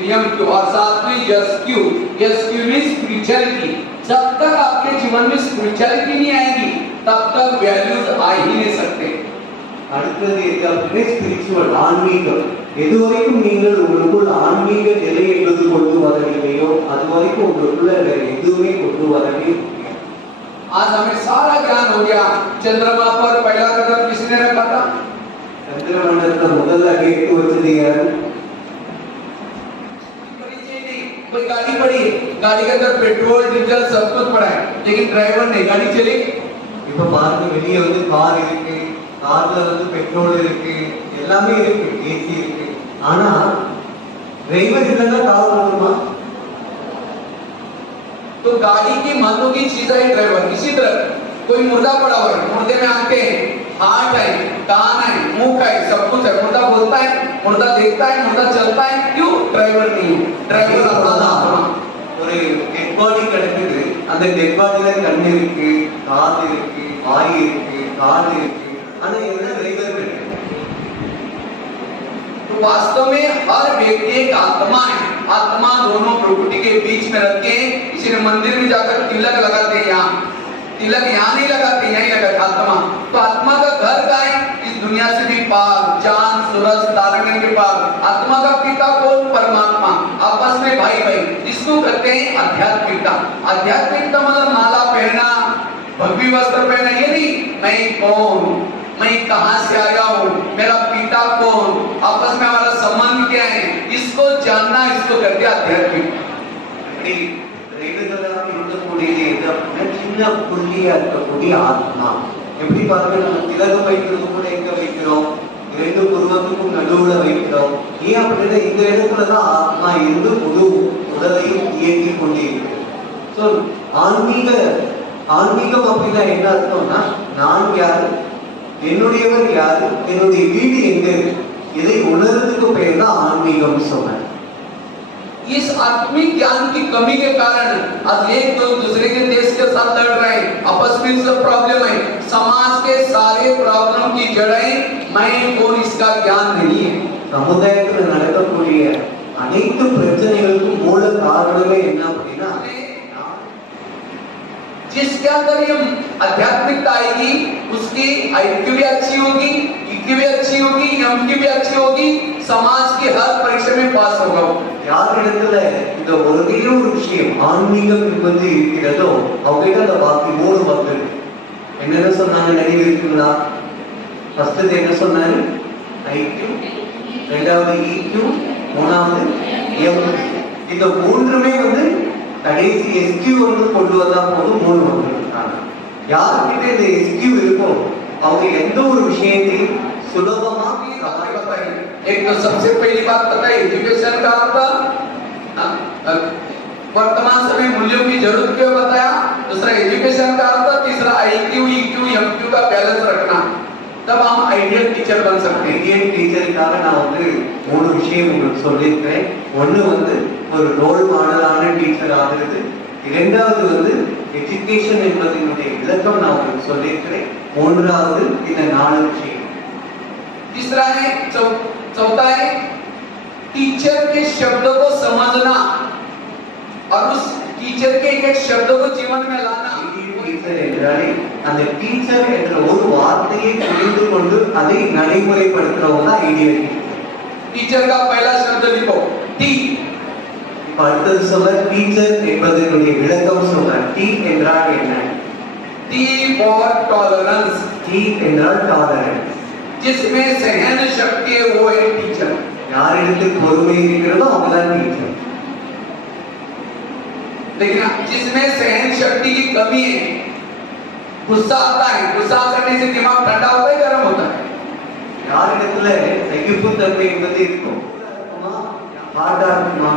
नियम क्यू और साथ में यस क्यू मींस स्पिरिचुअलिटी। जब तक आपके जीवन में स्पिरिचुअलिटी नहीं आएगी तब तक वैल्यूज आ ही नहीं सकते। அடுத்தது எது ஸ்பிரிச்சுவல், ஆன்மீகம்। எதுவரைக்கும் நீங்கள் உங்களுக்குள் ஆன்மீக நிலை என்பது கொண்டு வரவில்லையோ அது வரைக்கும் உங்களுக்குள்ள எதுவுமே கொண்டு வரவே முடியாது। आज हमें सारा ज्ञान हो गया। चंद्रमा पर पहला कदम किसने रखा था? சந்திரமண்டலத்துல முதல்ல கேட்டு வச்சது யாரு? परिचय कोई गाड़ी पड़ी है, गाड़ी के अंदर पेट्रोल डीजल सब कुछ पड़ा है, लेकिन ड्राइवर नहीं, गाड़ी चलेगी? இப்ப பாருங்க, வெளியே வந்து கார் இருக்கு, கார்ல வந்து பெட்ரோல் இருக்கு, எல்லாமே இருக்கு, ஏசி இருக்கு. ஆனா டிரைவர் இல்லைன்னா கார் ஓடுமா? तो गाड़ी की महत्व की चीज है ड्राइवर। इसी तरह कोई मुर्दा पड़ा हुआ है, मुर्दे में आंखें हैं, हाथ है, कान है, मुंह है, सब कुछ है, मुर्दा बोलता है, मुर्दा देखता है, मुर्दा चलता है, क्यों? ड्राइवर नहीं है। ड्राइवर अपना आत्मा। ஒரு டெட் பாடி கிடக்குது, அந்த டெட் பாடியில கண் இருக்கு, காது இருக்கு, வாய் இருக்கு, காது இருக்கு, ஆனா என்ன டிரைவர் கிடையாது. तो वास्तव में हर व्यक्ति एक आत्मा है। आत्मा दोनों प्रकृति के बीच में रख के, इसीलिए मंदिर में जाकर तिलक लगाते हैं। यहाँ तिलक यहाँ नहीं लगाते, यहीं लगाते आत्मा। तो आत्मा का घर का है, इस दुनिया से भी पार, चांद सूरज तारगण के पार। आत्मा का पिता कौन? परमात्मा। आपस में भाई भाई, इसको कहते हैं आध्यात्मिकता। आध्यात्मिकता मतलब माला पहनना, भगवी वस्त्र पहनना, ये नहीं। मैं कौन, मैं कहां से आया हूं, मेरा पिता कौन, आपस में हमारा संबंध क्या है, इसको जानना, इसको कहते हैं आध्यात्मिक। இப்படி டிரைவர்களாக இருக்கக்கூடியது எது அப்படின்னா சின்ன புள்ளியா இருக்கக்கூடிய ஆத்மா. எப்படி பாருங்க, நம்ம திலகம் வைக்கிறது கூட எங்க வைக்கிறோம்? ரெண்டு புருவத்துக்கும் நடுவுல வைக்கிறோம். ஏன் அப்படின்னா இந்த இடத்துலதான் ஆத்மா இருந்து முழு உடலையும் இயக்கி கொண்டே இருக்கு. ஸோ ஆன்மீகம் அப்படின்னா என்ன அர்த்தம்னா, நான் யாரு, என்னுடையவர் யாரு, என்னுடைய வீடு எங்க இருக்கு, இதை உணர்றதுக்கு பெயர் தான் ஆன்மீகம் சொன்னேன். इस आत्मिक ज्ञान की कमी के कारण आज एक दूसरे के देश के साथ लड़ रहे हैं, आपस में सब प्रॉब्लम है। समाज के सारे प्रॉब्लम की जड़ें मैं कौन, इसका ज्ञान नहीं है। சமுதாயத்தில் நடக்கக்கூடிய அனைத்து பிரச்சனைகளுக்கும் மூல காரணமே என்ன அப்படின்னா, जिसके अंदर ये आध्यात्मिकता आएगी, उसकी आईक्यू भी अच्छी होगी, ईक्यू भी अच्छी होगी, एमक्यू भी अच्छी होगी, समाज की हर परीक्षा में पास होगा। யார் இடத்துல இந்த ஒரே ஒரு விஷயம் ஆன்மீகம் என்பது இருக்கிறதோ அவங்ககிட்ட அந்த பாக்கி 3 மக்கள் என்னென்ன சொன்னாங்க நினைவு இருக்குங்களா? ஃபர்ஸ்ட் என்ன சொன்னாரு? ஐக்யூ, ரெண்டாவது ஈக்யூ, மூணாவது எம்க்யூ. இந்த மூன்றுமே வந்து கடைசி எஸ்கியூ வந்து கொண்டு வந்தா போதும் 3 மக்கள் இருக்காங்க. யாருக்கிட்ட இந்த எஸ்கியூ இருக்கோ அவங்க எந்த ஒரு விஷயத்தையும் சுலபமா एक तो सबसे पहली बात पता है एजुकेशन का होता, वर्तमान समय मूल्यों की जरूरत क्यों बताया, दूसरा एजुकेशन का होता, तीसरा आईक्यू, ईक्यू, एमक्यू का बैलेंस रखना, तब हम आइडियल टीचर बन सकते हैं। ஐடியல் டீச்சருக்காக நான் வந்து 3 விஷயம் உங்களுக்கு சொல்லியிருக்கிறேன். ஒன்று வந்து ஒரு ரோல் மாடலான டீச்சர் ஆகிறது, இரண்டாவது வந்து எஜுகேஷன் என்பதனுடைய விளக்கம் நான் உங்களுக்கு சொல்லியிருக்கிறேன், மூன்றாவது இந்த 4 விஷயம். तीसरा है चौथा है टीचर के शब्द को समझना और उस टीचर के एक एक शब्द को जीवन में लाना। டீச்சர் என்றாலே அந்த டீச்சர் என்ற ஒரு வார்த்தையை புரிந்து கொண்டு அதை நடைமுறைப்படுத்துறவங்க தான் ஐடியல் टीचर का पहला शब्द लिखो टी। இப்ப அடுத்தது சொல்ற டீச்சர் என்பதனுடைய விளக்கம் சொல்ற. டி என்றால் என்ன? T for tolerance. டி என்றால் டாலரன்ஸ். जिसमें सहन शक्ति है वो है टीचर। யாரிடத்தில் பொறுமை இருக்கிறதோ அவங்கதான் டீச்சர். लेकिन जिसमें सहन शक्ति की कमी है, गुस्सा आता है, गुस्सा करने से दिमाग ठंडा होता है गर्म होता है? யாரிடத்துல சகிப்புத்தன்மை என்பது இருக்கும், ஹார்டா இருக்குமா?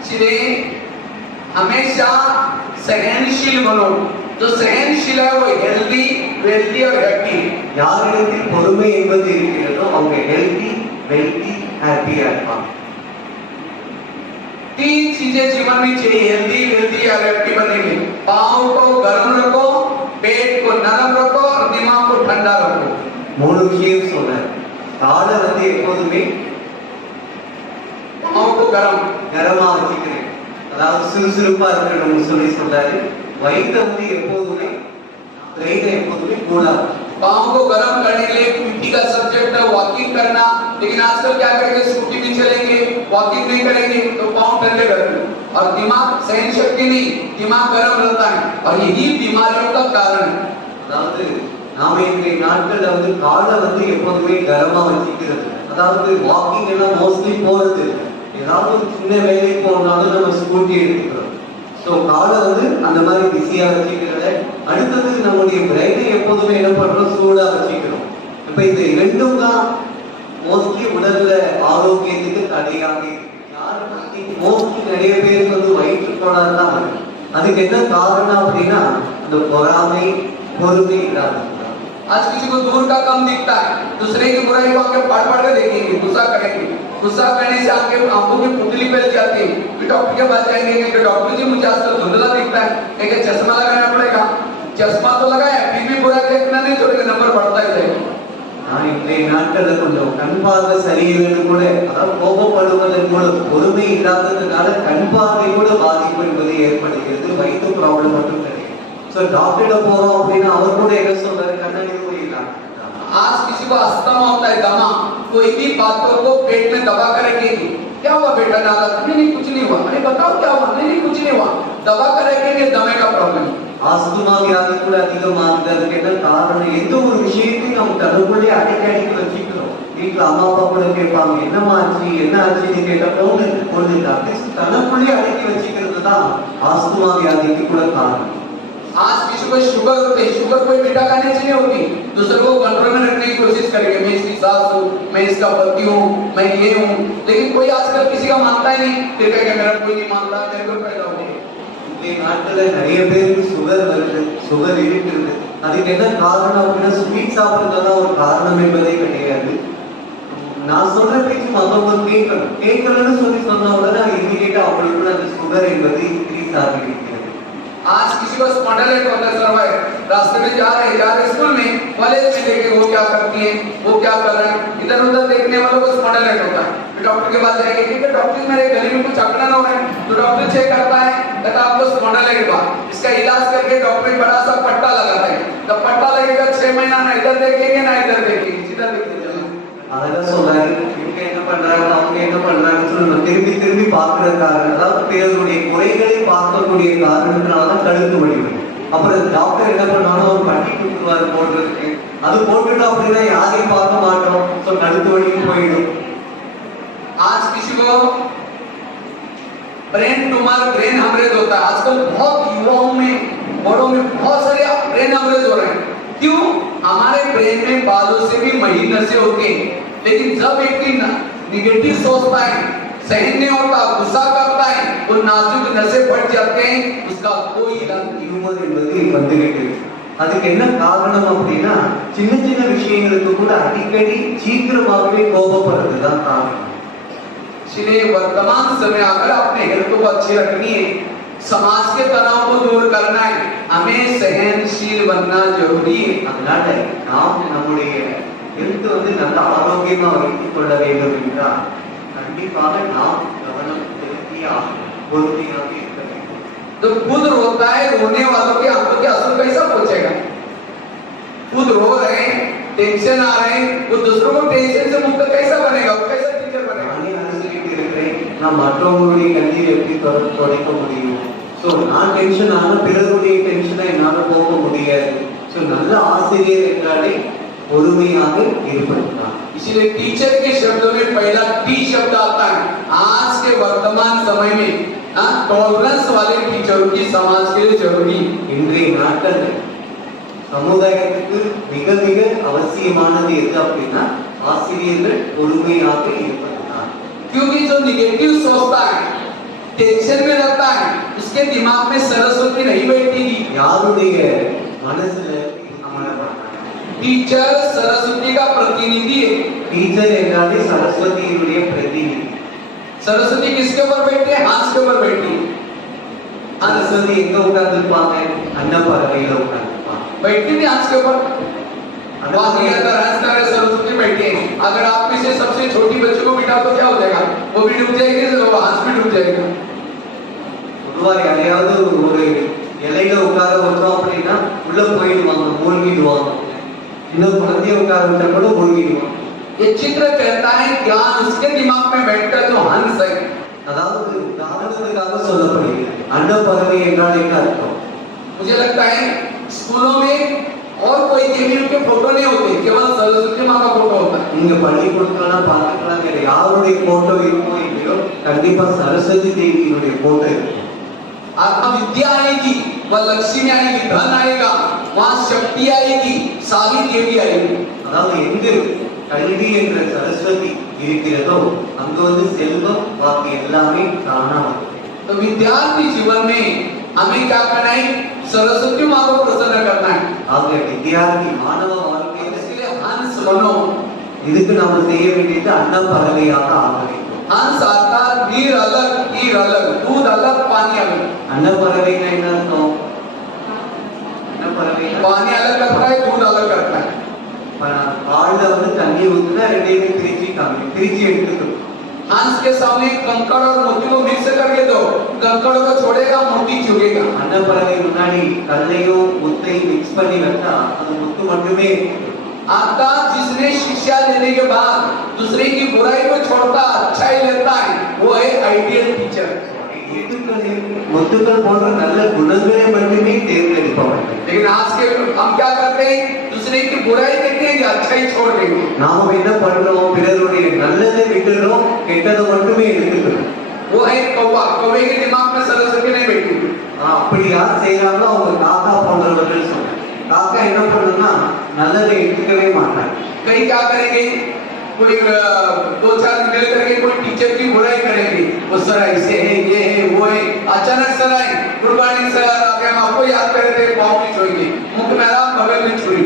इसलिए हमेशा सहनशील बनो। जो सहनशील है वो हेल्दी, वेल्दी और हैप्पी। யாரிடத்தில் பொறுமை என்பது இருக்கிறதோ அவங்க ஹெல்தி, வெல்தி, ஹாப்பியா இருப்பாங்க. 3 चीजें जीवन में चाहिए हेल्दी, वेल्दी और हैप्पी बनेंगे। पाँव को गर्म रखो, पेट को नरम रखो और दिमाग को ठंडा रखो। 3 விஷயம் சொன்னார். காலை வந்து எப்போதுமே पाँव को गर्म, கரமா வச்சுக்கிறேன், அதாவது சுறுசுறுப்பா இருக்கணும்னு சொல்லி சொல்றாரு. வயிற்றை வந்து எப்போதுமே ब्रेन எப்போதுமே கூலா. पाँव को गर्म करने के लिए पीटी का सब्जेक्ट है वॉकिंग करना, लेकिन आजकल क्या करेंगे, स्कूटी भी चलेंगे, वॉकिंग नहीं करेंगे तो पाँव ठंडे करते हैं। और दिमाग सहन शक्ति नहीं, दिमाग गर्म रहता है और यही बीमारियों का कारण है। அதாவது நாம இன்றைய நாட்கள்ல வந்து காலை வந்து எப்போதுமே கரமா வச்சுக்கிறது, அதாவது வாக்கிங் எல்லாம் மோஸ்ட்லி போறது இல்லை. ஏதாவது ஒரு சின்ன வேலைக்கு போனாலும் நம்ம ஸ்கூட்டி எடுத்துக்கிறோம். ஸோ காலை வந்து அந்த மாதிரி பிஸியா வச்சுக்கிறத, அடுத்தது நம்முடைய பிரெயினை எப்போதுமே என்ன பண்றோம், சூடா வச்சுக்கிறோம். இப்ப இந்த இரண்டும் தான் மோஸ்ட்லி உடல்ல ஆரோக்கியத்துக்கு தடையாக மோஸ்ட்லி நிறைய பேருக்கு வந்து வயிற்று கோளாறு தான் வருது. அதுக்கு என்ன காரணம் அப்படின்னா அந்த பொறாமை, பொறுமை இல்லாத. आज किसी को दूर का कम दिखता है, दूसरे की बुराई को आके पढ़ पढ़ के देखेंगे, गुस्सा करेंगे, गुस्सा करने से आपके आंखों की पुतली फैल जाती है। फिर डॉक्टर के पास जाएंगे कि डॉक्टर जी मुझे आजकल धुंधला दिखता है, एक चश्मा लगाना पड़ेगा। चश्मा तो लगाया फिर भी बुरा देखना नहीं छोड़ेगा, नंबर बढ़ता ही जाएगा। நான் இன்றைய நாட்கள்ல கொஞ்சம் கண் பார்வை சரியில்லைன்னு கூட, அதாவது கோபப்படுவதன் மூலம் பொறுமை இல்லாததுனால கண் பார்வை கூட பாதிப்பு என்பது ஏற்படுகிறது. வயிற்று ப்ராப்ளம் மட்டும் கிடையாது. ஸோ டாக்டர்கிட்ட போறோம் அப்படின்னா அவர் கூட என்ன சொல்றாரு, கண்ணாடி போயிடலாம். आज किसी को अस्थमा होता है, दमा, कोई भी बातों को पेट में दबा कर रखेंगे, क्या हुआ बेटा नाला, नहीं कुछ नहीं हुआ, अरे बताओ क्या हुआ, नहीं कुछ नहीं हुआ, दबा कर रखेंगे, दमे का प्रॉब्लम। ஆஸ்துமா வியாதி கூட அதிகமாகுது. அதுக்கு என்ன காரணம், எந்த ஒரு விஷயத்தையும் நம்ம தனக்குள்ளே அடிக்கடி வச்சுக்கிறோம். வீட்டுல அம்மா அப்பா கூட கேட்பாங்க, என்னம்மா ஆச்சு என்ன ஆச்சுன்னு கேட்டப்போ ஒண்ணு தனக்குள்ளே அடக்கி வச்சுக்கிறது தான் ஆஸ்துமா வியாதிக்கு கூட காரணம். आज किसी को शुगर होती है, शुगर कोई मीठा खाने से नहीं होती, दूसरे को कंट्रोल में रखने की कोशिश करेंगे, मैं इसकी सास हूँ, मैं इसका पति हूँ, मैं ये हूँ, लेकिन कोई आजकल किसी का मानता ही नहीं, फिर कहेगा मेरा कोई नहीं मानता, मेरे को पैदा हो गया। இந்த நாட்கள்ல நிறைய பேருக்கு சுகர் வருது, சுகர் இருக்குது. அதுக்கு என்ன காரணம் அப்படின்னா ஸ்வீட் சாப்பிடுறதுதான் ஒரு காரணம் என்பதே கிடையாது. நான் சொல்ற பேச்சு மற்றவங்க கேட்கணும், கேட்கணும்னு சொன்ன உடனே இமீடியட்டா அவங்களுக்கு அந்த சுகர் என்பது இன்க்ரீஸ் ஆகிருக்கிறது. आज किसी को स्पॉन्डिलाइटिस होता है, सर्वाइव रास्ते में जा रहे स्कूल में कॉलेज में देखे वो क्या करती है, वो क्या कर रहे हैं, इधर उधर देखने वालों को स्पॉन्डिलाइटिस होता है। फिर डॉक्टर के पास जाएंगे, ठीक है डॉक्टर मेरे गले में कुछ अकड़न हो रहा है, तो डॉक्टर चेक करता है, कहता आपको स्पॉन्डिलाइटिस हुआ, इसका इलाज करके डॉक्टर बड़ा सा पट्टा लगाता है। जब पट्टा लगेगा 6 महीना ना इधर देखेंगे ना इधर देखेंगे, सीधा देखते चलो। அதெல்லாம் சொல்றாரு, இவங்க என்ன பண்றாங்க அவங்க என்ன பண்றாங்கன்னு சொல்லி நம்ம திரும்பி திரும்பி பார்க்கறதுக்காக, அதாவது பிறருடைய குறைகளை பார்க்கக்கூடிய காரணத்தினாலதான் கழுத்து வலி வரும். அப்புறம் டாக்டர் என்ன பண்ணாலும் ஒரு பட்டி கொடுத்துருவாரு போடுறதுக்கு, அது போட்டுட்டோம் அப்படின்னா யாரையும் பார்க்க மாட்டோம், ஸோ கழுத்து வலிக்கு போயிடும். आज किसी को ब्रेन ट्यूमर, ब्रेन हेमरेज होता है, आजकल बहुत युवाओं में बड़ों में बहुत सारे ब्रेन हेमरेज हो रहे हैं। क्यों? हमारे ब्रेन में बालों से भी महीन नसें होती हैं, लेकिन जब व्यक्ति निगेटिव सोचता है, सहन नहीं होता, गुस्सा करता है, वो नाजुक नसें फट जाते हैं, उसका कोई इलाज नहीं। ஹியூமர் என்பது வந்துகிட்டு இருக்கு. அதுக்கு என்ன காரணம் அப்படின்னா சின்ன சின்ன விஷயங்களுக்கு கூட அடிக்கடி சீக்கிரமாகவே கோபப்படுறதுதான் காரணம். इसलिए वर्तमान समय आकर अपने हेल्थ को अच्छी रखनी है, समाज के तनाव को दूर करना है, हमें सहनशील बनना जरूरी है। அதனால நாம் நம்முடைய ஹெல்த் வந்து நல்ல ஆரோக்கியமா வைத்துக் கொள்ள வேண்டும் என்றால் கண்டிப்பாக நாம் கவனம் செலுத்தியாக பொறுமையாக இருக்க வேண்டும். तो खुद रोता है, रोने वालों के आंखों के आंसू कैसा पहुंचेगा? खुद रो रहे हैं, टेंशन आ रहे हैं, वो दूसरों को टेंशन से मुक्त कैसा बनेगा, वो कैसा टीचर बनेगा? நானே அனுசரித்து இருக்கிறேன், நான் மற்றவங்களுடைய கண்ணீர் எப்படி தொடக்க முடியும்? ஸோ நான் டென்ஷன் ஆனா பிறருடைய டென்ஷனை என்னால போக முடியாது. ஸோ நல்ல ஆசிரியர் என்றாலே பொறுமையாக இருப்பதுதான். इसीलिए टीचर के शब्दों में पहला टी शब्द आता है। आज के वर्तमान समय में टॉलरेंस वाले टीचरों की समाज के लिए जरूरी। இன்றைய நாட்கள் சமுதாயத்துக்கு மிக மிக அவசியமானது எது அப்படின்னா ஆசிரியர்கள் பொறுமையாக இருப்பதுதான். क्योंकि जो निगेटिव सोचता है, टेंशन में रहता है, उसके दिमाग में सरस्वती नहीं बैठेगी। யாருடைய மனசுல அமரமாட்டாங்க. टीचर सरस्वती का प्रतिनिधि है। டீச்சர் என்றாலே சரஸ்வதியினுடைய பிரதிநிதி. सरस्वती किसके ऊपर बैठे हैं? हाथ के ऊपर बैठी है। சரஸ்வதி எங்க உட்கார்ந்துருப்பாங்க? அன்னப்பறவையில உட்கார்ந்துருப்பாங்க. बैठी थी हाथ के ऊपर। सरस्वती बैठी है। अगर आप में से सबसे छोटी बच्ची को बिठाओ तो क्या हो जाएगा? वो भी डूब जाएगी, हाथ भी डूब जाएगा। பொதுவா யாரையாவது ஒரு இலையில உட்கார வச்சோம் அப்படின்னா உள்ள போயிடுவாங்க, மூழ்கிடுவாங்க. இன்னும் குழந்தைய உட்கார வச்சா கூட மூழ்கிடுவாங்க. ये चित्र कहता है ज्ञान उसके दिमाग में बैठकर जो हंस है। அதாவது உதாரணத்துக்காக சொல்லப்படுகிறது. அன்னப்பறவை என்றால் என்ன அர்த்தம்? मुझे लगता है स्कूलों में और कोई देवियों के फोटो नहीं होते, केवल सरस्वती माँ का फोटो होता है। நீங்க பள்ளிக்கூடத்துலலாம் பார்த்துக்கலாம், வேற யாருடைய போட்டோ இருக்கோ இல்லையோ கண்டிப்பா சரஸ்வதி தேவியினுடைய போட்டோ இருக்கும். आत्मा विद्या आएगी, वह लक्ष्मी आएगी, धन आएगा, वहाँ शक्ति आएगी, सारी देवी आएगी। அதாவது எங்க கல்வி என்ற சரஸ்வதி இருக்கிறதோ அங்க வந்து செல்வம் பாக்கி எல்லாமே தானா வரும். तो विद्यार्थी जीवन में हमें क्या करना है? सरस्वती माँ को प्रसन्न करना है। ஆக வித்யார்த்தி மாணவ வாழ்க்கையில इसलिए हंस बनो। இதுக்கு நாம செய்ய வேண்டியது அன்னப்பறவையாக ஆக வேண்டும். हंस आता, नीर अलग, ईर अलग, दूध अलग, पानी अलग। அன்னப்பறவைனா என்ன அர்த்தம்? அன்னப்பறவை पानी अलग करता है, दूध अलग करता है। பால்ல வந்து தண்ணி ஊத்துனா ரெண்டையுமே பிரிச்சு எடுத்துக்கணும். हंस के सामने कंकड़ और मोती को मिक्स करके दो, कंकड़ को छोड़ेगा, मोती चुगेगा। அன்னப்பறவை முன்னாடி கல்லையும் முத்தையும் மிக்ஸ் பண்ணி வச்சா அது முத்து மட்டுமே இருக்கும். आता जिसने शिक्षा लेने के बाद दूसरे की बुराई को छोड़ता, अच्छाई लेता है, वो है आइडियल टीचर। முத்துக்கள் போன்ற நல்ல குணங்களை மட்டுமே தேர்ந்தெடுப்பவர்கள். लेकिन आज के हम क्या करते हैं? दूसरे की बुराई देखेंगे, अच्छाई छोड़ देंगे। நாம என்ன பண்றோம்? பிறருடைய நல்லதை விட்டுறோம், கெட்டதை மட்டுமே எடுத்துக்கிறோம். वो है कौवा, कौवे के दिमाग में सरस्वती नहीं बैठी। அப்படி யார் செய்யறாங்களோ அவங்க காக்கா போன்றவர்கள் சொன்னாங்க. காக்கா என்ன பண்ணுன்னா நல்லதை எடுத்துக்கவே மாட்டாங்க. कहीं क्या करेंगे? कोई दो चार मिल करके कोई टीचर की बुराई करेंगे, वो सर ऐसे है, ये है, वो है। अचानक सर आए, गुड मॉर्निंग सर, आगे हम आपको याद कर रहे थे, पाँव नहीं छुएंगे, मुख में आराम, बगल में छुरी।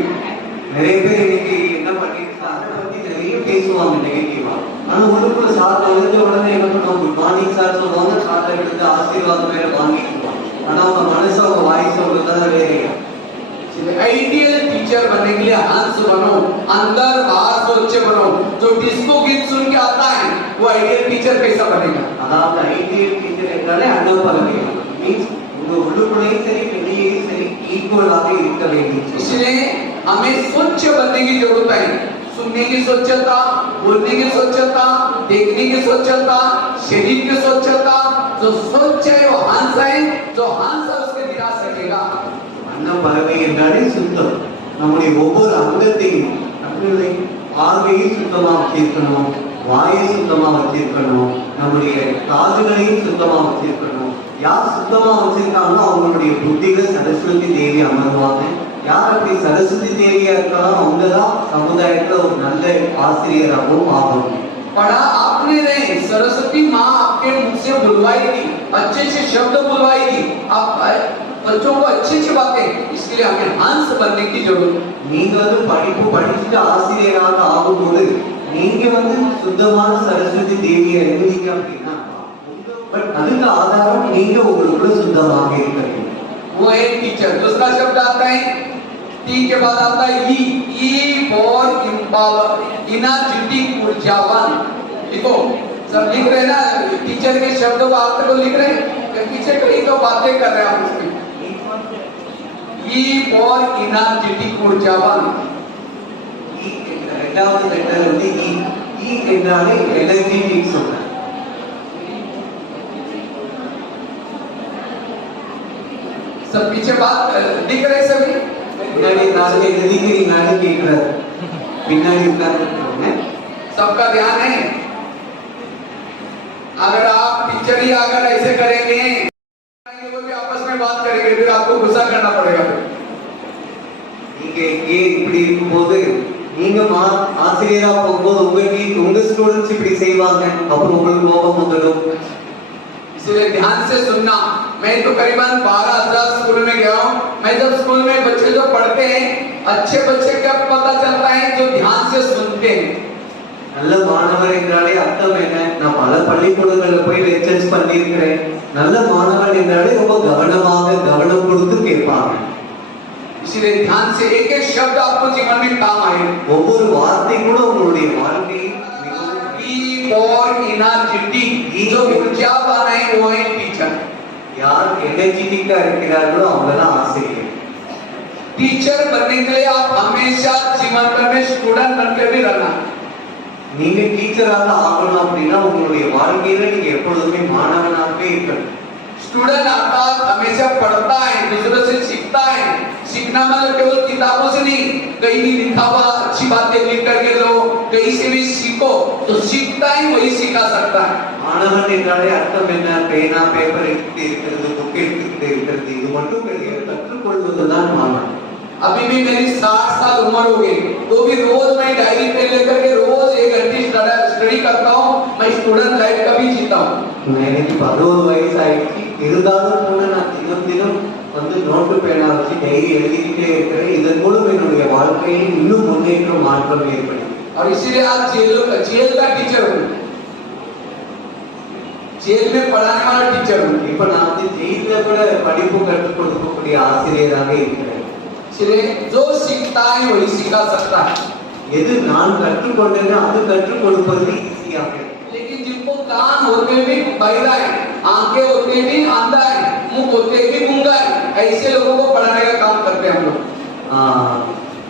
நிறைய பேர் இன்னைக்கு என்ன பண்ணிருக்காங்க, அதை பத்தி நிறைய பேசுவாங்க நெகட்டிவா. ஆனா உள்ளுக்குள்ள சார் நுழைஞ்ச உடனே என்ன பண்ணுவாங்க? குட் மார்னிங் சார் சொல்லுவாங்க, சார்ட்ட எடுத்து ஆசீர்வாதம் வேற வாங்கிக்குவாங்க. ஆனா அவங்க மனசு அவங்க வாய்ஸ் சொல்றதா வேற. आइडियल टीचर बनने के लिए हंस बनो, अंदर बाहर सोचे बनो। जो डिस्को गीत सुन के आता है, वो आइडियल टीचर कैसा बनेगा? அதாவது ஐடியல் டீச்சர் என்றாலே அன்னப்பறவை மீன்ஸ் உங்க உள்ளுக்குள்ளேயும் சரி வெளியேயும் சரி ஈக்குவலாக இருக்க வேண்டும். इसलिए हमें स्वच्छ बनने की जरूरत है। सुनने की स्वच्छता, बोलने की स्वच्छता, देखने की स्वच्छता, शरीर की स्वच्छता। जो स्वच्छ है वो हंस है, जो हंस है उसके गिरा सकेगा। அன்னப்பறவை என்றாலே சுத்தம். நம்முடைய ஒவ்வொரு அங்கத்தையும் நம்மளுடைய பார்வையை சுத்தமா வச்சிருக்கணும், வாயை சுத்தமா வச்சிருக்கணும், நம்முடைய காதுகளையும் சுத்தமா வச்சிருக்கணும். யார் சுத்தமா வச்சிருக்காங்களோ அவங்களுடைய புத்தியில சரஸ்வதி தேவி அமர்வாங்க. யார் அப்படி சரஸ்வதி தேவியா இருக்காங்களோ அவங்கதான் சமுதாயத்துல ஒரு நல்ல ஆசிரியராகவும் ஆகணும். पढ़ा आपने नहीं, सरस्वती माँ आपके मुख से बुलवाएगी, अच्छे अच्छे शब्द बुलवाएगी, आप बच्चों को अच्छी अच्छी बातें। इसलिए हमें हंस बनने की जरूरत है। நீங்க வந்து படிப்பு படிச்சுட்டு ஆசிரியராக ஆகும்போது நீங்க வந்து சுத்தமான சரஸ்வதி தேவியை எழுதிங்க அப்படின்னா பட் அதுக்கு ஆதாரம் நீங்க உங்களுக்குள்ள சுத்தமாக இருக்க வேண்டும். वो एक टीचर। दूसरा शब्द आता है, टी के बाद आता है ई फॉर एम्पावर, एनर्जेटिक, ऊर्जावान। देखो सब लिख रहे हैं ना, टीचर के शब्द को आप तक लिख रहे हैं, पीछे कहीं तो बातें कर रहे हैं आप उसमें। ई फॉर एनर्जेटिक, ऊर्जावान। இரண்டாவது லெட்டர் வந்து இ என்றாலே எனர்ஜெட்டிக் சொல்றாங்க. सब पीछे बात दिख रहे सभी। பின்னாடி நாலு எழுதிக்கிறீங்கன்னு கேட்கிறாரு. பின்னாடி உட்கார்ந்து सबका ध्यान है। अगर आप टीचर ही अगर ऐसे करेंगे, वो भी आपस में बात करेंगे, फिर आपको गुस्सा करना पड़ेगा। நீங்க இங்கே இப்படி இருக்கும்போது நீங்க ஆசிரியரா போகும்போது உங்க ஸ்டூடெண்ட்ஸ் இப்படி செய்வாங்க, அப்புறம் உங்களுக்கு கோபம் வந்துடும். इसलिए ध्यान से सुनना। मैं तो करीबन 12,000 स्कूल में गया हूँ। मैं जब स्कूल में बच्चे जो पढ़ते हैं, अच्छे बच्चे क्या पता चलता है? जो ध्यान से सुनते हैं। நல்ல மாணவர் என்றாலே அர்த்தம் என்ன? நான் பல பள்ளிக்கூடங்கள்ல போய் லெக்சர்ஸ் பண்ணியிருக்கிறேன். நல்ல மாணவன் என்றாலே ரொம்ப கவனமாக கவனம் கொடுத்து கேட்பாங்க. इसलिए ध्यान से एक एक शब्द आपको जीवन में काम आए। ஒவ்வொரு வார்த்தை கூட உங்களுடைய வாழ்க்கையில் और एनर्जेटिक, जो ऊर्जा बनाए वो है टीचर। யார் எனர்ஜெட்டிக்கா இருக்கிறார்களோ அவங்க தான் ஆசிரியர். टीचर बनने के लिए आप हमेशा जीवन भर में स्टूडेंट बनकर भी रहना। நீங்க டீச்சராக ஆகணும் அப்படின்னா உங்களுடைய வாழ்க்கையில நீங்க எப்பொழுதுமே மாணவனாகவே இருக்கணும். स्टूडेंट अर्थात हमेशा पढ़ता है, दूसरों से सीखता है। सीखना मतलब केवल किताबों से नहीं, कहीं भी लिखा हुआ अच्छी बातें लिख करके लो, कहीं से भी सीखो, तो सीखता ही वही सिखा सकता है। மாணவன் என்றாலே அர்த்தம் என்ன? பேனா பேப்பர் எடுத்துட்டு இருக்கிறது, புக் எடுத்துக்கிட்டு இருக்கிறது, இது மட்டும் கிடையாது. கற்றுக்கொள்வதுதான் மாணவன். अभी भी मेरी 60 साल उम्र हो गई, तो भी रोज मैं डायरी पेन लेकर के रोज 1 घंटे स्टडी करता हूँ। मैं स्टूडेंट लाइफ का भी जीता हूँ। எனக்கு 60 வயசு ஆயிடுச்சு, இருந்தாலும் கூட நான் தினம் தினம் வந்து நோட்டு பேனா வச்சு டைரி எழுதிக்கிட்டே இருக்கிறேன். இதன் மூலம் என்னுடைய வாழ்க்கையில் இன்னும் முன்னேற்றம் மாற்றம் ஏற்படும். और इसीलिए आज जेल का टीचर हूँ, जेल में पढ़ाने वाला टीचर हूँ। இப்ப நான் வந்து ஜெயில கூட படிப்பு கற்றுக் கொடுக்கக்கூடிய ஆசிரியராக இருக்கிறேன். इसलिए जो सीखता है वही सिखा सकता है। எது நான் கற்றுக்கொண்டேனோ அது கற்றுக் கொடுப்பது ஈஸியாக இருக்கு. लेकिन जिनको कान होते भी बहरा है, आंखें होते भी अंधा है, मुंह होते भी गूंगा है, ऐसे लोगों को पढ़ाने का काम करते हैं हम लोग।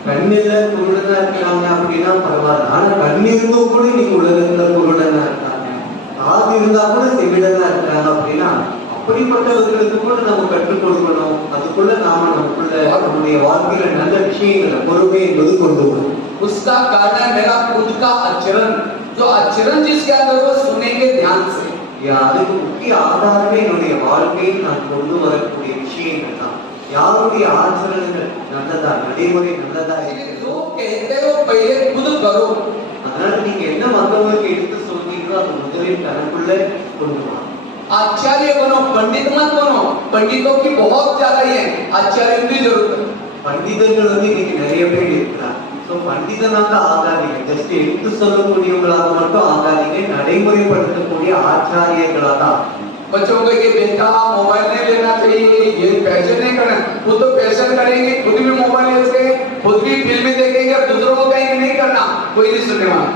கண்ணில குருடனா இருக்கிறாங்க அப்படின்னா பரவாயில்ல. ஆனா கண் இருந்தும் கூட நீங்க உலகத்துல குருடனா இருக்காங்க, காது இருந்தா கூட செவிடனா இருக்கிறாங்க அப்படின்னா அப்படிப்பட்டவர்களுக்கு கூட நம்ம கற்றுக் கொடுக்கணும். அதுக்குள்ள நாம நமக்குள்ள நம்முடைய வாழ்க்கையில நல்ல விஷயங்களை பொறுமை என்பது கொண்டு வரும். उसका कारण है मेरा खुद का आचरण, जो आचरण जिसके अंदर वो सुनेंगे ध्यान से। அதுக்கு முக்கிய ஆதாரமே என்னுடைய வாழ்க்கையில் நான் கொண்டு வரக்கூடிய விஷயங்கள் தான். யாருடைய ஆச்சரணங்கள் நல்லதா, நடைமுறை நல்லதா இருக்கு, जो कहते हो पहले खुद करो। அதனால நீங்க என்ன மற்றவங்களுக்கு எடுத்து சொல்றீங்களோ அது முதலில் தனக்குள்ள கொண்டு வாங்க. आचार्य बनो, पंडित मत बनो। पंडितों की बहुत ज्यादा है, आचार्य की जरूरत है। பண்டிதர்கள் வந்து இன்னைக்கு நிறைய பேர் இருக்கிறாங்க. ஸோ பண்டிதனாக ஆகாதீங்க, ஜஸ்ட் எடுத்து சொல்லக்கூடியவங்களாக மட்டும் ஆகாதீங்க, நடைமுறைப்படுத்தக்கூடிய ஆச்சாரியர்களாக தான். बच्चों को ये बेटा मोबाइल नहीं लेना चाहिए, ये पैसे नहीं करना, वो तो पैसा करेंगे, खुद भी मोबाइल लेके खुद भी फिल्म देखेंगे और दूसरों को कहीं नहीं करना, कोई नहीं सुनने वाला।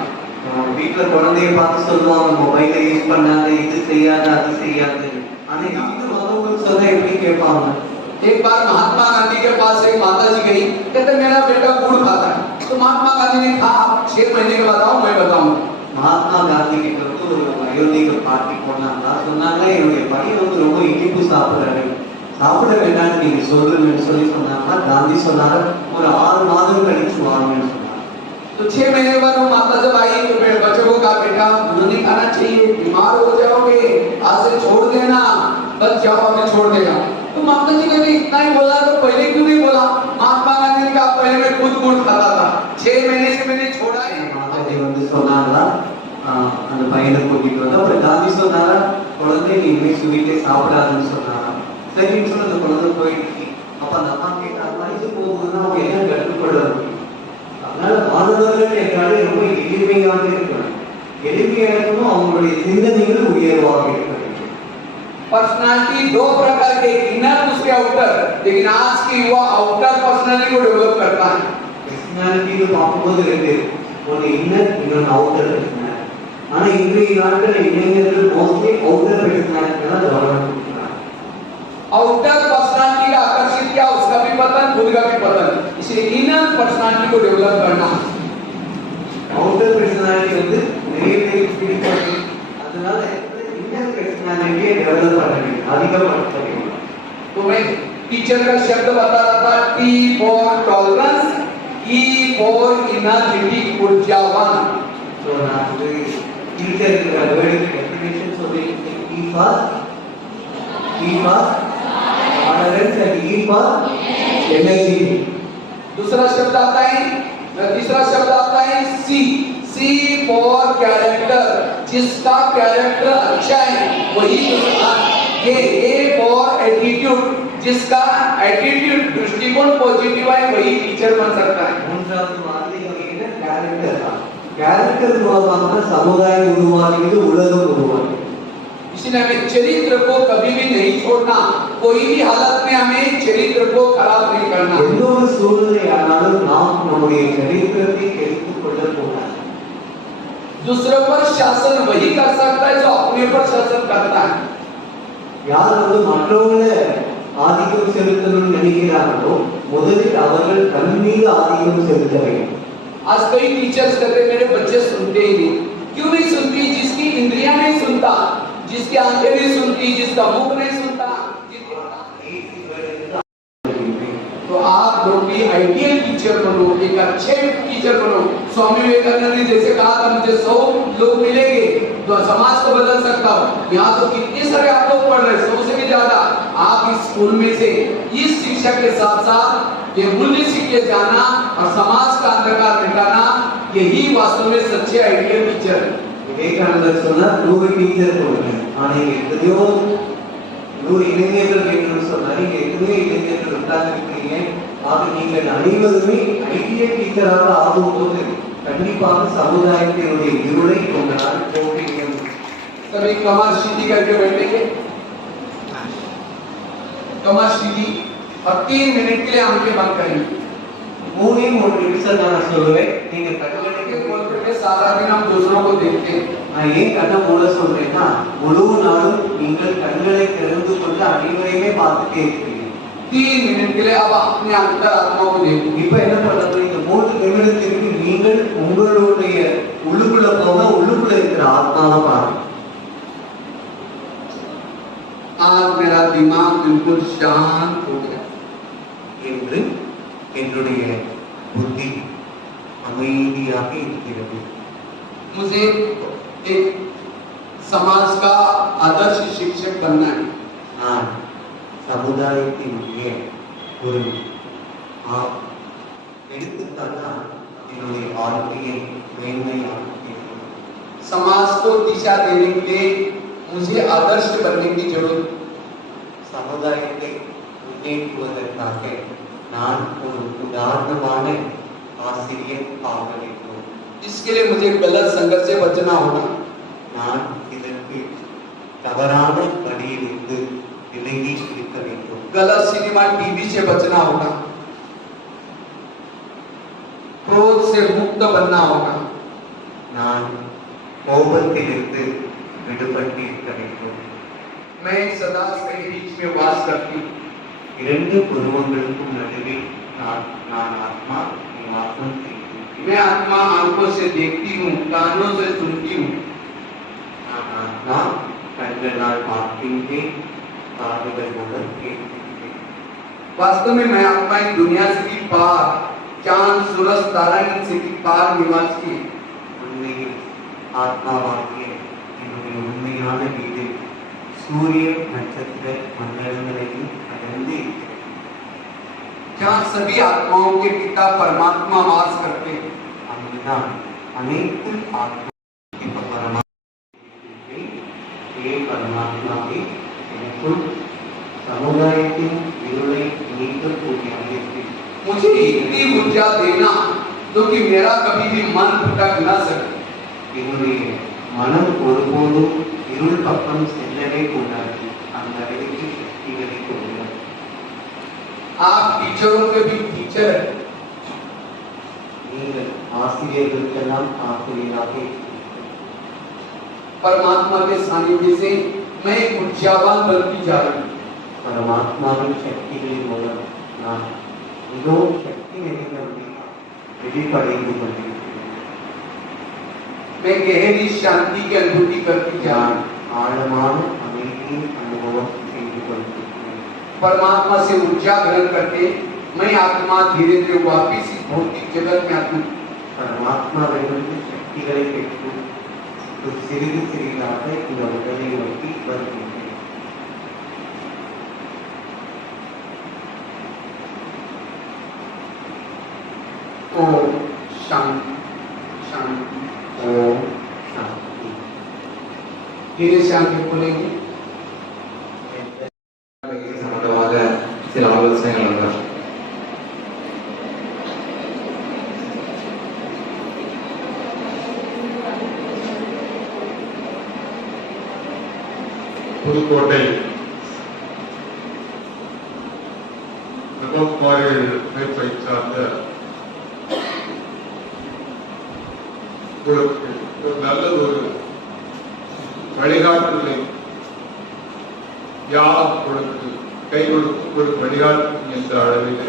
வீட்டுல குழந்தைய பார்த்து சொல்லுவாங்க மொபைல யூஸ் பண்ணாத, இது செய்யாத, அது செய்யாது. ஆனா இது மற்றவங்களுக்கு சொன்னா எப்படி கேட்பாங்க? एक बार महात्मा गांधी के पास एक माता जी गई, कहते मेरा बेटा गुड़ खाता है। तो महात्मा गांधी ने कहा 6 महीने के बाद आओ मैं बताऊंगा। மகாத்மா காந்தி கிட்ட வந்து ஒரு வயோதிக பாட்டி போனாங்க, சொன்னாங்க என்னுடைய பையன் வந்து ரொம்ப இனிப்பு சாப்பிடுறாரு, சாப்பிட வேண்டாம்னு நீங்க சொல்லுங்கன்னு சொன்னாங்க. காந்தி சொன்னாங்க ஒரு 6 மாதம் கழிச்சு வாங்கன்னு சொன்னாங்க. तो 6 महीने बाद वो माता जब आई तो बच्चों को कहा बेटा दूध नहीं खाना चाहिए, बीमार हो जाओगे, आज से छोड़ देना, बस जाओ हमें छोड़ देगा। तो माता जी ने इतना ही बोला तो पहले क्यों नहीं बोला? महात्मा गांधी ने कहा पहले मैं खुद गुड़ खाता था, 6 महीने से मैंने छोड़ा है। மாதாஜி வந்து சொன்னாங்களா அந்த பையனை கூட்டிட்டு வந்து, அப்புறம் காந்தி சொன்னாரா குழந்தை நீ இனிமே ஸ்வீட்டே சாப்பிடாதுன்னு சொன்னாரா. சரின்னு சொல்லி அந்த குழந்தை போயிடுச்சு. அப்ப அந்த அம்மா கேட்டாங்க வயசு போகுதுன்னா அவங்க என்ன கற்றுக்கொள்ள முடியும்? அதனால மாணவர்கள் என்றாலே ரொம்ப எளிமையாக இருக்கணும், எளிமையா இருக்கணும், அவங்களுடைய சிந்தனைகள் உயர்வாக இருக்க வேண்டும். पर्सनालिटी 2 प्रकार के, इनर उसके आउटर, लेकिन आज की युवा आउटर पर्सनालिटी को डेवलप करता है। पर्सनालिटी பார்க்கும்போது ரெண்டு, ஒன்னு இன்னர், இன்னொன்னு அவுட்டர் पर्सनालिटी. ஆனா இன்றைய நாட்கள் இளைஞர்கள் மோஸ்ட்லி அவுட்டர் पर्सनालिटी தான் டெவலப் பண்றாங்க. आउटर पर्सनालिटी का आकर्षित किया, उसका भी पतन, खुद का भी पतन। इसलिए इनर पर्सनालिटी को डेवलप करना। அவுட்டர் पर्सनालिटी வந்து நிறைய பேருக்கு பிடிக்காது, அதனால இன்னர் पर्सनालिटी डेवलप பண்ண வேண்டும், அதிகப்படுத்த வேண்டும். तो मैं टीचर का शब्द बता रहा था, T for tolerance, E for energetic ऊर्जावान। तो நான் வந்து டீச்சர் வேர்டுக்கு டெஃபினிஷன் சொல்லிருக்கேன். E for tolerance and E for energy. दूसरा शब्द आता है, तीसरा शब्द आता है C for कैरेक्टर, जिसका कैरेक्टर अच्छा है वही ये A for एटीट्यूड, जिसका एटीट्यूड दृष्टिकोण पॉजिटिव है वही टीचर बन सकता है। மூன்றாவது மாதிரி என்ன கேரக்டர் தான். கேரக்டர் மூலமாக சமுதாயம் உருவாகிறது, உலகம் உருவாகிறது. इसलिए हमें चरित्र को कभी भी नहीं छोड़ना, कोई भी हालत में हमें चरित्र को खराब नहीं करना। எந்த ஒரு சூழ்நிலையானாலும் நாம் நம்முடைய சரித்திரத்தை கெடுத்துக் கொள்ளக்கூடாது. दूसरों पर शासन वही कर सकता है जो अपने पर शासन करता है। யார் வந்து மற்றவங்களை ஆதிக்கம் செலுத்தணும்னு நினைக்கிறார்களோ முதலில் அவர்கள் தன் மீது ஆதிக்கம் செலுத்த வேண்டும். आज कई टीचर्स कहते मेरे बच्चे सुनते ही नहीं। क्यों नहीं सुनती? जिसकी इंद्रियां नहीं सुनता, जिसकी आंखें नहीं सुनती, जिसका मुख नहीं सुनता, आइडियल टीचर बनो, एक अच्छे टीचर बनो। स्वामी विवेकानंद ने जैसे कहा था, मुझे 100 लोग मिलेंगे तो समाज को बदल सकता हूँ। यहाँ तो कितने सारे आप लोग पढ़ रहे हैं, 100 से भी ज्यादा। आप इस स्कूल में से इस शिक्षा के साथ साथ ये मूल्य सीख के जाना और समाज का अंधकार मिटाना, यही वास्तव में सच्चे आइडियल टीचर है। விவேகானந்தர் சொன்னார் 100 டீச்சர் கொடுங்க. ஆனா இங்க எத்தனையோ 100 இளைஞர்கள் வேணும்னு சொன்னாரு. இங்க எத்தனையோ இளைஞர்கள் உட்கார்ந்து இருக்கிறீங்க. ஆக நீங்கள் அனைவருமே ஐடியல் டீச்சராக ஆகும்போது கண்டிப்பாக சமுதாயத்தினுடைய இருளை உங்களால் போக்குவீங்க. सभी कमर सीधी करके बैठेंगे, कमर सीधी, और 3 मिनट के लिए आंखें बंद करेंगे। 3 நிமிஷம் நான் சொல்லுவேன். நீங்க கண்களை बोलते हैं सारा दिन हम दूसरों को देखते हैं। நான் ஏன் கண்ணை மூட சொல்றேன்னா, முழு நாளும் நீங்கள் கண்களை திறந்து கொண்டு அனைவரையுமே பார்த்துட்டே இருக்கிறீங்க. 3 मिनट के लिए अब अपने अंतर आत्मा को देखो। இப்ப என்ன பண்றது? இந்த 3 நிமிடத்திற்கு நீங்கள் உங்களுடைய உள்ளுக்குள்ள போக உள்ளுக்குள்ள இருக்கிற ஆத்மாவை பாருங்க. आज मेरा दिमाग बिल्कुल शांत हो गया என்று என்னுடைய புத்தி அமைதியாக இருக்கிறது. मुझे एक समाज का आदर्श शिक्षक बनना है। நான் சமுதாயத்தினுடைய ஒரு எடுத்துக்காட்டா என்னுடைய வாழ்க்கையை மேன்மையாக்குகிறேன். समाज को दिशा देने के लिए मुझे आदर्श बनने की जरूरत। சமுதாயத்தை முன்னேற்றுவதற்காக நான் ஒரு உதாரணமான ஆசிரியர் ஆக வேண்டும். इसके लिए मुझे गलत संगत से बचना होगा। நான் இதற்கு தவறான வழியிலிருந்து விலகி இருக்க வேண்டும். गलत सिनेमा टीवी से बचना होगा, क्रोध से मुक्त बनना होगा। நான் கோபத்திலிருந்து விடுபட்டு இருக்க வேண்டும். मैं सदा के बीच में वास करती हूँ। இரண்டு புருவங்களுக்கும் நடுவில் நான் ஆத்மா நிவாசம் செய்கிறேன். मैं आत्मा आंखों से देखती हूँ, कानों से सुनती हूँ। நான் ஆத்மா கண்களால் பார்க்கின்றேன், காதுகள் மூலம் கேட்கின்றேன். वास्तव में मैं आत्मा इस दुनिया से भी पार, चांद सूरज तारा से भी पार निवास की। உண்மையில் ஆத்மாவாகிய என்னுடைய உண்மையான வீடு சூரிய நட்சத்திர மண்டலங்களையும் கடந்து இருக்கிறது. जहाँ सभी आत्माओं के पिता परमात्मा वास करते हैं। அங்குதான் அனைத்து ஆத்மா பரமாத்மாவை எனக்குள் சமுதாயத்தின் இருளை நீக்கக்கூடிய அமைப்பில் मुझे इतनी ऊर्जा देना जो कि मेरा कभी भी मन भटक न सके। என்னுடைய மனம் ஒருபோதும் இருள் பக்கம் செல்லவே கூடாது. அந்த அளவுக்கு சக்திகளை கொண்டுள்ளார். आप टीचरों के भी टीचर हैं। நீங்கள் ஆசிரியர்களுக்கெல்லாம் ஆசிரியராக परमात्मा के सानिध्य से मैं एक ऊर्जावान बनती जा रही हूँ। பரமாத்மாவின் சக்திகளின் மூலம் நான் மிகவும் சக்தி நிறைந்தவர்களாக வெளிப்படைந்து கொண்டிருக்கிறேன். मैं गहरी शांति की अनुभूति करती जा रही हूँ। ஆழமான அமைதியின் அனுபவம் செய்து கொண்டிருக்கிறேன். परमात्मा से ऊर्जा ग्रहण करके मैं आत्मा धीरे धीरे वापिस इस भौतिक जगत में आती हूँ। பரமாத்மாவிலிருந்து சக்திகளை பெற்று ஒரு சிறிது சிறிதாக இந்த உடலை நோக்கி வருகின்றேன். ओम शांति शांति। ஓம் சாந்தி. धीरे से आंखें खोलेंगे। சம்பந்தமாக சில ஆலோசனைகள் வந்தார். புதுக்கோட்டை பிரம்மகுமாரிகள் அமைப்பை சார்ந்த உங்களுக்கு ஒரு நல்ல ஒரு வழிகாட்டுதலை யார் கொடுத்து கை கொடுத்து ஒரு வழிகாட்டு என்ற அளவில்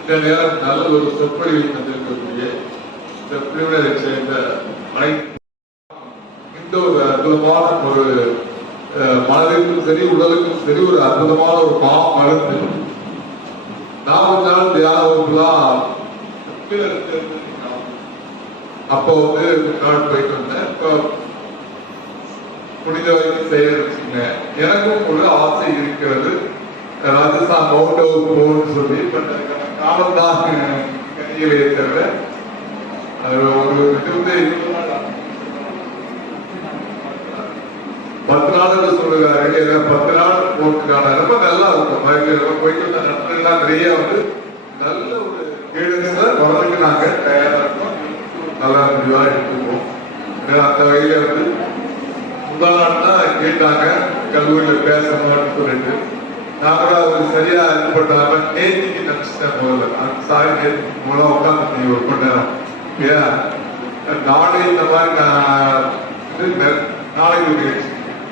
இந்த நேரம் நல்ல ஒரு சொற்பொழிவை தந்திருக்கக்கூடிய இந்த பிரிவினரை சேர்ந்த அனைத்து இந்த ஒரு அற்புதமான ஒரு மனதிற்கும் சரி உடலுக்கும் சரி ஒரு அற்புதமான ஒரு மருந்து 40 நாள் தியான வகுப்புலாம் அப்போ வந்து நாள் போயிட்டு வந்தேன். இப்போ முடிஞ்ச வரைக்கும் செய்ய வச்சுங்க. எனக்கும் ஒரு ஆசை இருக்கிறது, ராஜஸ்தான் மவுண்ட் அபு போகணும்னு சொல்லி. பட் அதுக்கான காலம் தான் கனியிலே தவிர அது ஒரு இது வந்து 10 நாள் சொல்லுறாரு. 10 நாள் போட்டுக்கான ரொம்ப நல்லா இருக்கும். போயிட்டு வந்த நண்பர்கள்லாம் நிறைய வந்து நல்ல ஒரு கேளுங்க வரதுக்கு நாங்க தயாரா இருக்கோம். நல்லா முடிவா எடுத்துக்குவோம். அந்த வகையில வந்து முதல் நாள் தான் கேட்டாங்க கல்லூரியில பேசணும்னு சொல்லிட்டு. நான் கூட அது சரியா இது பண்ணாம நேத்திக்கு நினைச்சிட்டேன். முதல்ல சாரி நேற்று மூலம் உட்காந்து ஒரு மணி நேரம் ஏன் நாளை இந்த மாதிரி நான் நாளைக்கு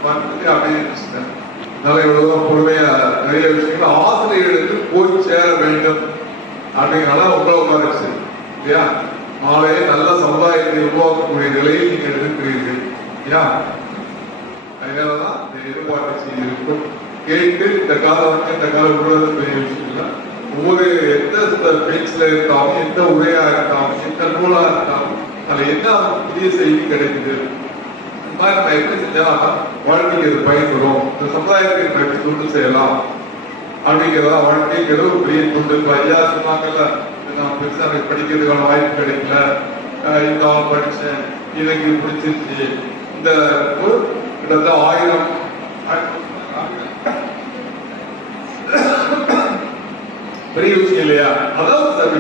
வந்து அப்படியே நினைச்சிட்டேன். அதனால இவ்வளவுதான் பொறுமையா நிறைய விஷயங்கள் ஆசிரியர்களுக்கு போய் சேர வேண்டும் அப்படிங்கிறத உங்களை உட்காரச்சு இல்லையா. மாலையே நல்ல சமுதாயத்தை உருவாக்கக்கூடிய நிலையில் நீங்கள் இருக்கிறீர்கள் இல்லையா. அதனாலதான் இந்த எதிர்பார்ப்பு செய்திருக்கும். கேட்டு இந்த காலம் வந்து இந்த காலம் விடுவது பெரிய விஷயம் இல்லை. ஒவ்வொரு எந்த பேச்சுல இருந்தாலும், எந்த உரையா இருந்தாலும், எந்த நூலா இருந்தாலும் அதுல என்ன புதிய செய்தி கிடைக்குது, இந்த மாதிரி நம்ம எப்படி செஞ்சா வாழ்க்கைக்கு அது பயன்படும், இந்த சமுதாயத்துக்கு நம்ம எப்படி தொண்டு செய்யலாம் அப்படிங்கிறதா வாழ்க்கைங்கிறது ஒரு பெரிய தொண்டு. ஐயா சொன்னாங்கல்ல, நான் பெருசா எனக்கு படிக்கிறதுக்கான வாய்ப்பு கிடைக்கல, இந்த ஆள் படிச்சேன், எனக்கு இது பிடிச்சிருச்சு, இந்த கிட்டத்தட்ட 1000 பெரிய விஷயம் இல்லையா. அதான் சரி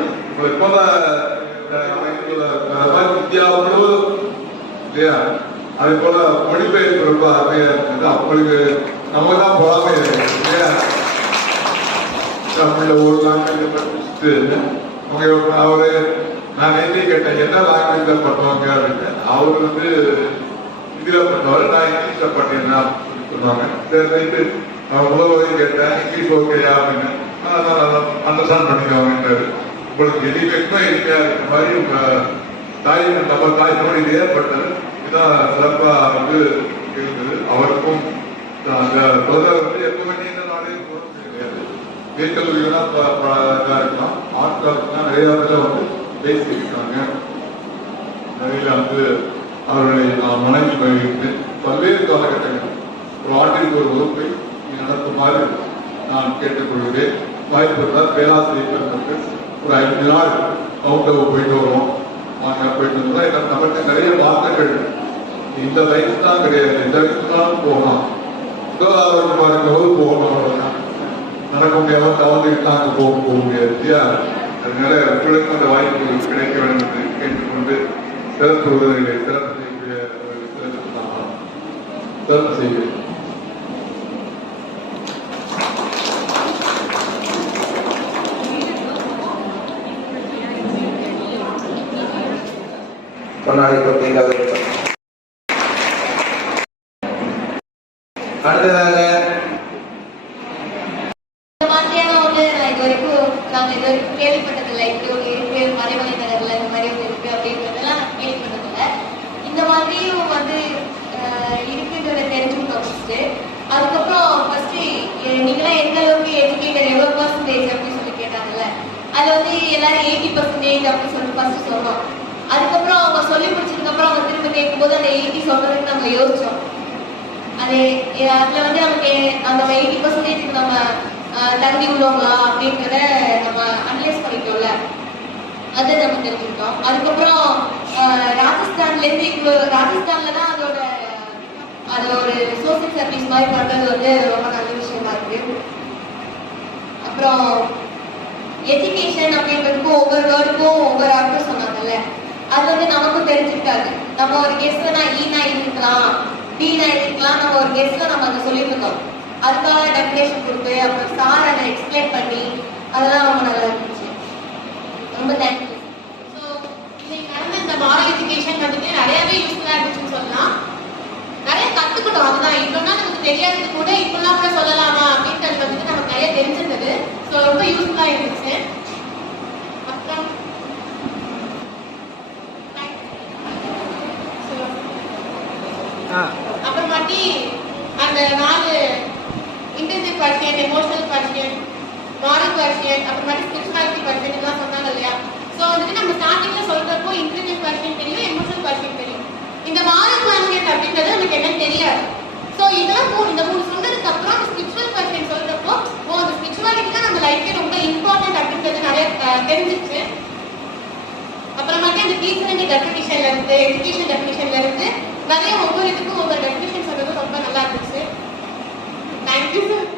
இந்தியா முழுவதும் இல்லையா. அதே போல மொழிபெயர்ப்பு ரொம்ப அருமையா இருக்குது. அவங்களுக்கு நம்ம தான் பொறாமை இல்லையா. தமிழ்ல ஒரு லாங்குவேஜ் படிச்சுட்டு அவங்க அவரு நான் நேற்றே கேட்டேன் என்ன லாங்குவேஜ்ல பண்ணுவாங்க அப்படின்னு. அவரு வந்து ஹிந்தியில பண்ணுவாரு, நான் இங்கிலீஷ்ல பண்ணிருந்தேன் அப்படின்னு சொன்னாங்க. சரி முதல்வரையும் கேட்டேன் இங்கிலீஷ் ஓகேயா அப்படின்னு. அண்டர்ஸ்டாண்ட் பண்ணிக்கோங்கன்றாரு. உங்களுக்கு எளிமைக்குமே எளிமையா இருக்கிற மாதிரி உங்க தாய் நம்ம தாய்மொழி ஏற்பட்டது இதுதான் சிறப்பா வந்து இருந்தது. அவருக்கும் அந்த பிரதர் வந்து எப்பவுமே நீண்ட நாளே போட கிடையாது. மேற்கல்விகள்லாம் இதாக இருக்கலாம், ஆட்களுக்குலாம் நிறைய இடத்துல வந்து பேசியிருக்காங்க. நிறைய வந்து அவர்களை நான் மனைவி வகித்து பல்வேறு காலகட்டங்கள் ஒரு ஆண்டிற்கு ஒரு வகுப்பை நடத்துமாறு நான் கேட்டுக்கொள்கிறேன். வாய்ப்பு இருந்தால் பேராசிரியர்களுக்கு ஒரு 5 நாள் அவங்க போயிட்டு வருவோம். வாங்க போயிட்டு வந்தோம்னா எனக்கு நம்மகிட்ட நிறைய வார்த்தைகள் இந்த வயசு தான் கிடையாது, இந்த வயசு தான் போகலாம், முதலாவது பார்க்கும்போது போகணும், அவ்வளோதான் நடக்க முடியாமல் தவறுகிட்டு அங்கே போக முடியாது இல்லையா. அதனால உங்களுக்கு அந்த வாய்ப்பு கிடைக்க வேண்டும் என்று கேட்டுக்கொண்டு சிறப்பு விருதுகளை சிறப்பு செய்யக்கூடிய சிறப்பு செய்கிறேன். அடுத்ததாக கேள்விப்பட்டதில்லை. இப்படி ஒரு இருக்கு, மறைமலை நகர்ல இந்த மாதிரி ஒரு இருக்கு அப்படின்றதெல்லாம் நான் கேள்விப்பட்டதில்லை. இந்த மாதிரியும் வந்து இருக்குன்றத தெரிஞ்சுக்கிட்டோம் ஃபர்ஸ்ட். அதுக்கப்புறம் ஃபர்ஸ்ட் நீங்களாம் எந்த அளவுக்கு எஜுகேட்டட், எவ்வளவு பர்சன்டேஜ் அப்படின்னு சொல்லி கேட்டாங்கல்ல, அதுல வந்து எல்லாரும் 80% அப்படின்னு சொல்லிட்டு ஃபர்ஸ்ட் சொன்னோம். அதுக்கப்புறம் அவங்க சொல்லி முடிச்சதுக்கு அப்புறம் அவங்க திரும்ப கேட்கும்போது அந்த 80 சொல்றதுக்கு நம்ம யோசிச்சோம். அது அதுல வந்து நமக்கு அந்த 80% நம்ம தகுதி உள்ளவங்களா அப்படின்றத நம்ம அனலைஸ் பண்ணிட்டோம்ல, அதை நம்ம தெரிஞ்சுக்கிட்டோம். அதுக்கப்புறம் ராஜஸ்தான்ல இருந்து இப்போ ராஜஸ்தான்ல தான் அதோட ஒரு சோசியல் சர்வீஸ் மாதிரி பண்றது வந்து ரொம்ப நல்ல விஷயமா இருக்கு. அப்புறம் எஜுகேஷன் அப்படின்றதுக்கும் ஒவ்வொரு வேர்டுக்கும் ஒவ்வொரு அர்த்தம் சொன்னாங்கல்ல, அது வந்து நமக்கும் தெரிஞ்சிருக்காது. நம்ம ஒரு கெஸ்ட்ல நான் ஈனா இருக்கலாம், டீனா இருக்கலாம், நம்ம ஒரு கெஸ்ட்ல நம்ம அதை சொல்லிட்டு இருக்கோம். அதுக்காக டெஃபினேஷன் கொடுத்து அப்புறம் சார் அதை எக்ஸ்பிளைன் பண்ணி அதெல்லாம் ரொம்ப நல்லா இருந்துச்சு. ரொம்ப தேங்க்யூ. ஸோ இன்னைக்கு நடந்த இந்த மாரல் எஜுகேஷன் வந்துட்டு நிறையவே யூஸ்ஃபுல்லாக இருந்துச்சுன்னு சொல்லலாம். நிறைய கற்றுக்கிட்டோம். அதுதான் இப்போனா நமக்கு தெரியாதது கூட இப்பெல்லாம் கூட சொல்லலாமா அப்படின்றது வந்துட்டு நமக்கு நிறைய தெரிஞ்சிருந்தது. ஸோ ரொம்ப யூஸ்ஃபுல்லாக இருந்துச்சு. அப்புறம் அப்புறமாட்டி அந்த 4 intensive question, emotional question, moral question அப்புறமாட்டி ஸ்பிரிச்சுவாலிட்டி பர்சன் எல்லாம் சொன்னாங்க இல்லையா. ஸோ வந்துட்டு நம்ம ஸ்டார்டிங்ல சொல்றப்போ இன்டெலிஜென்ட் பர்சன் தெரியும், எமோஷனல் பர்சன் தெரியும். இந்த மாரல் பிளானட் அப்படின்றது நமக்கு என்னன்னு தெரியாது. ஸோ இதெல்லாம் இந்த 3 சொன்னதுக்கு அப்புறம் ஸ்பிரிச்சுவல் பர்சன் சொல்றப்போ அந்த ஸ்பிரிச்சுவாலிட்டி தான் நம்ம லைஃப்ல ரொம்ப இம்பார்ட்டன்ட் அப்படின்றது நிறைய தெரிஞ்சிச்சு. அப்புறமாட்டி அந்த டீச்சர் டெஃபினிஷன்ல இருந்து எஜுகேஷன் டெஃபினிஷன்ல இருந்து நிறைய ஒவ்வொரு இதுக்கும் ஒவ்வொரு டெஃபினிஷன் சொல்றது ரொம்ப நல்லா இருந்துச்சு. Thank you sir.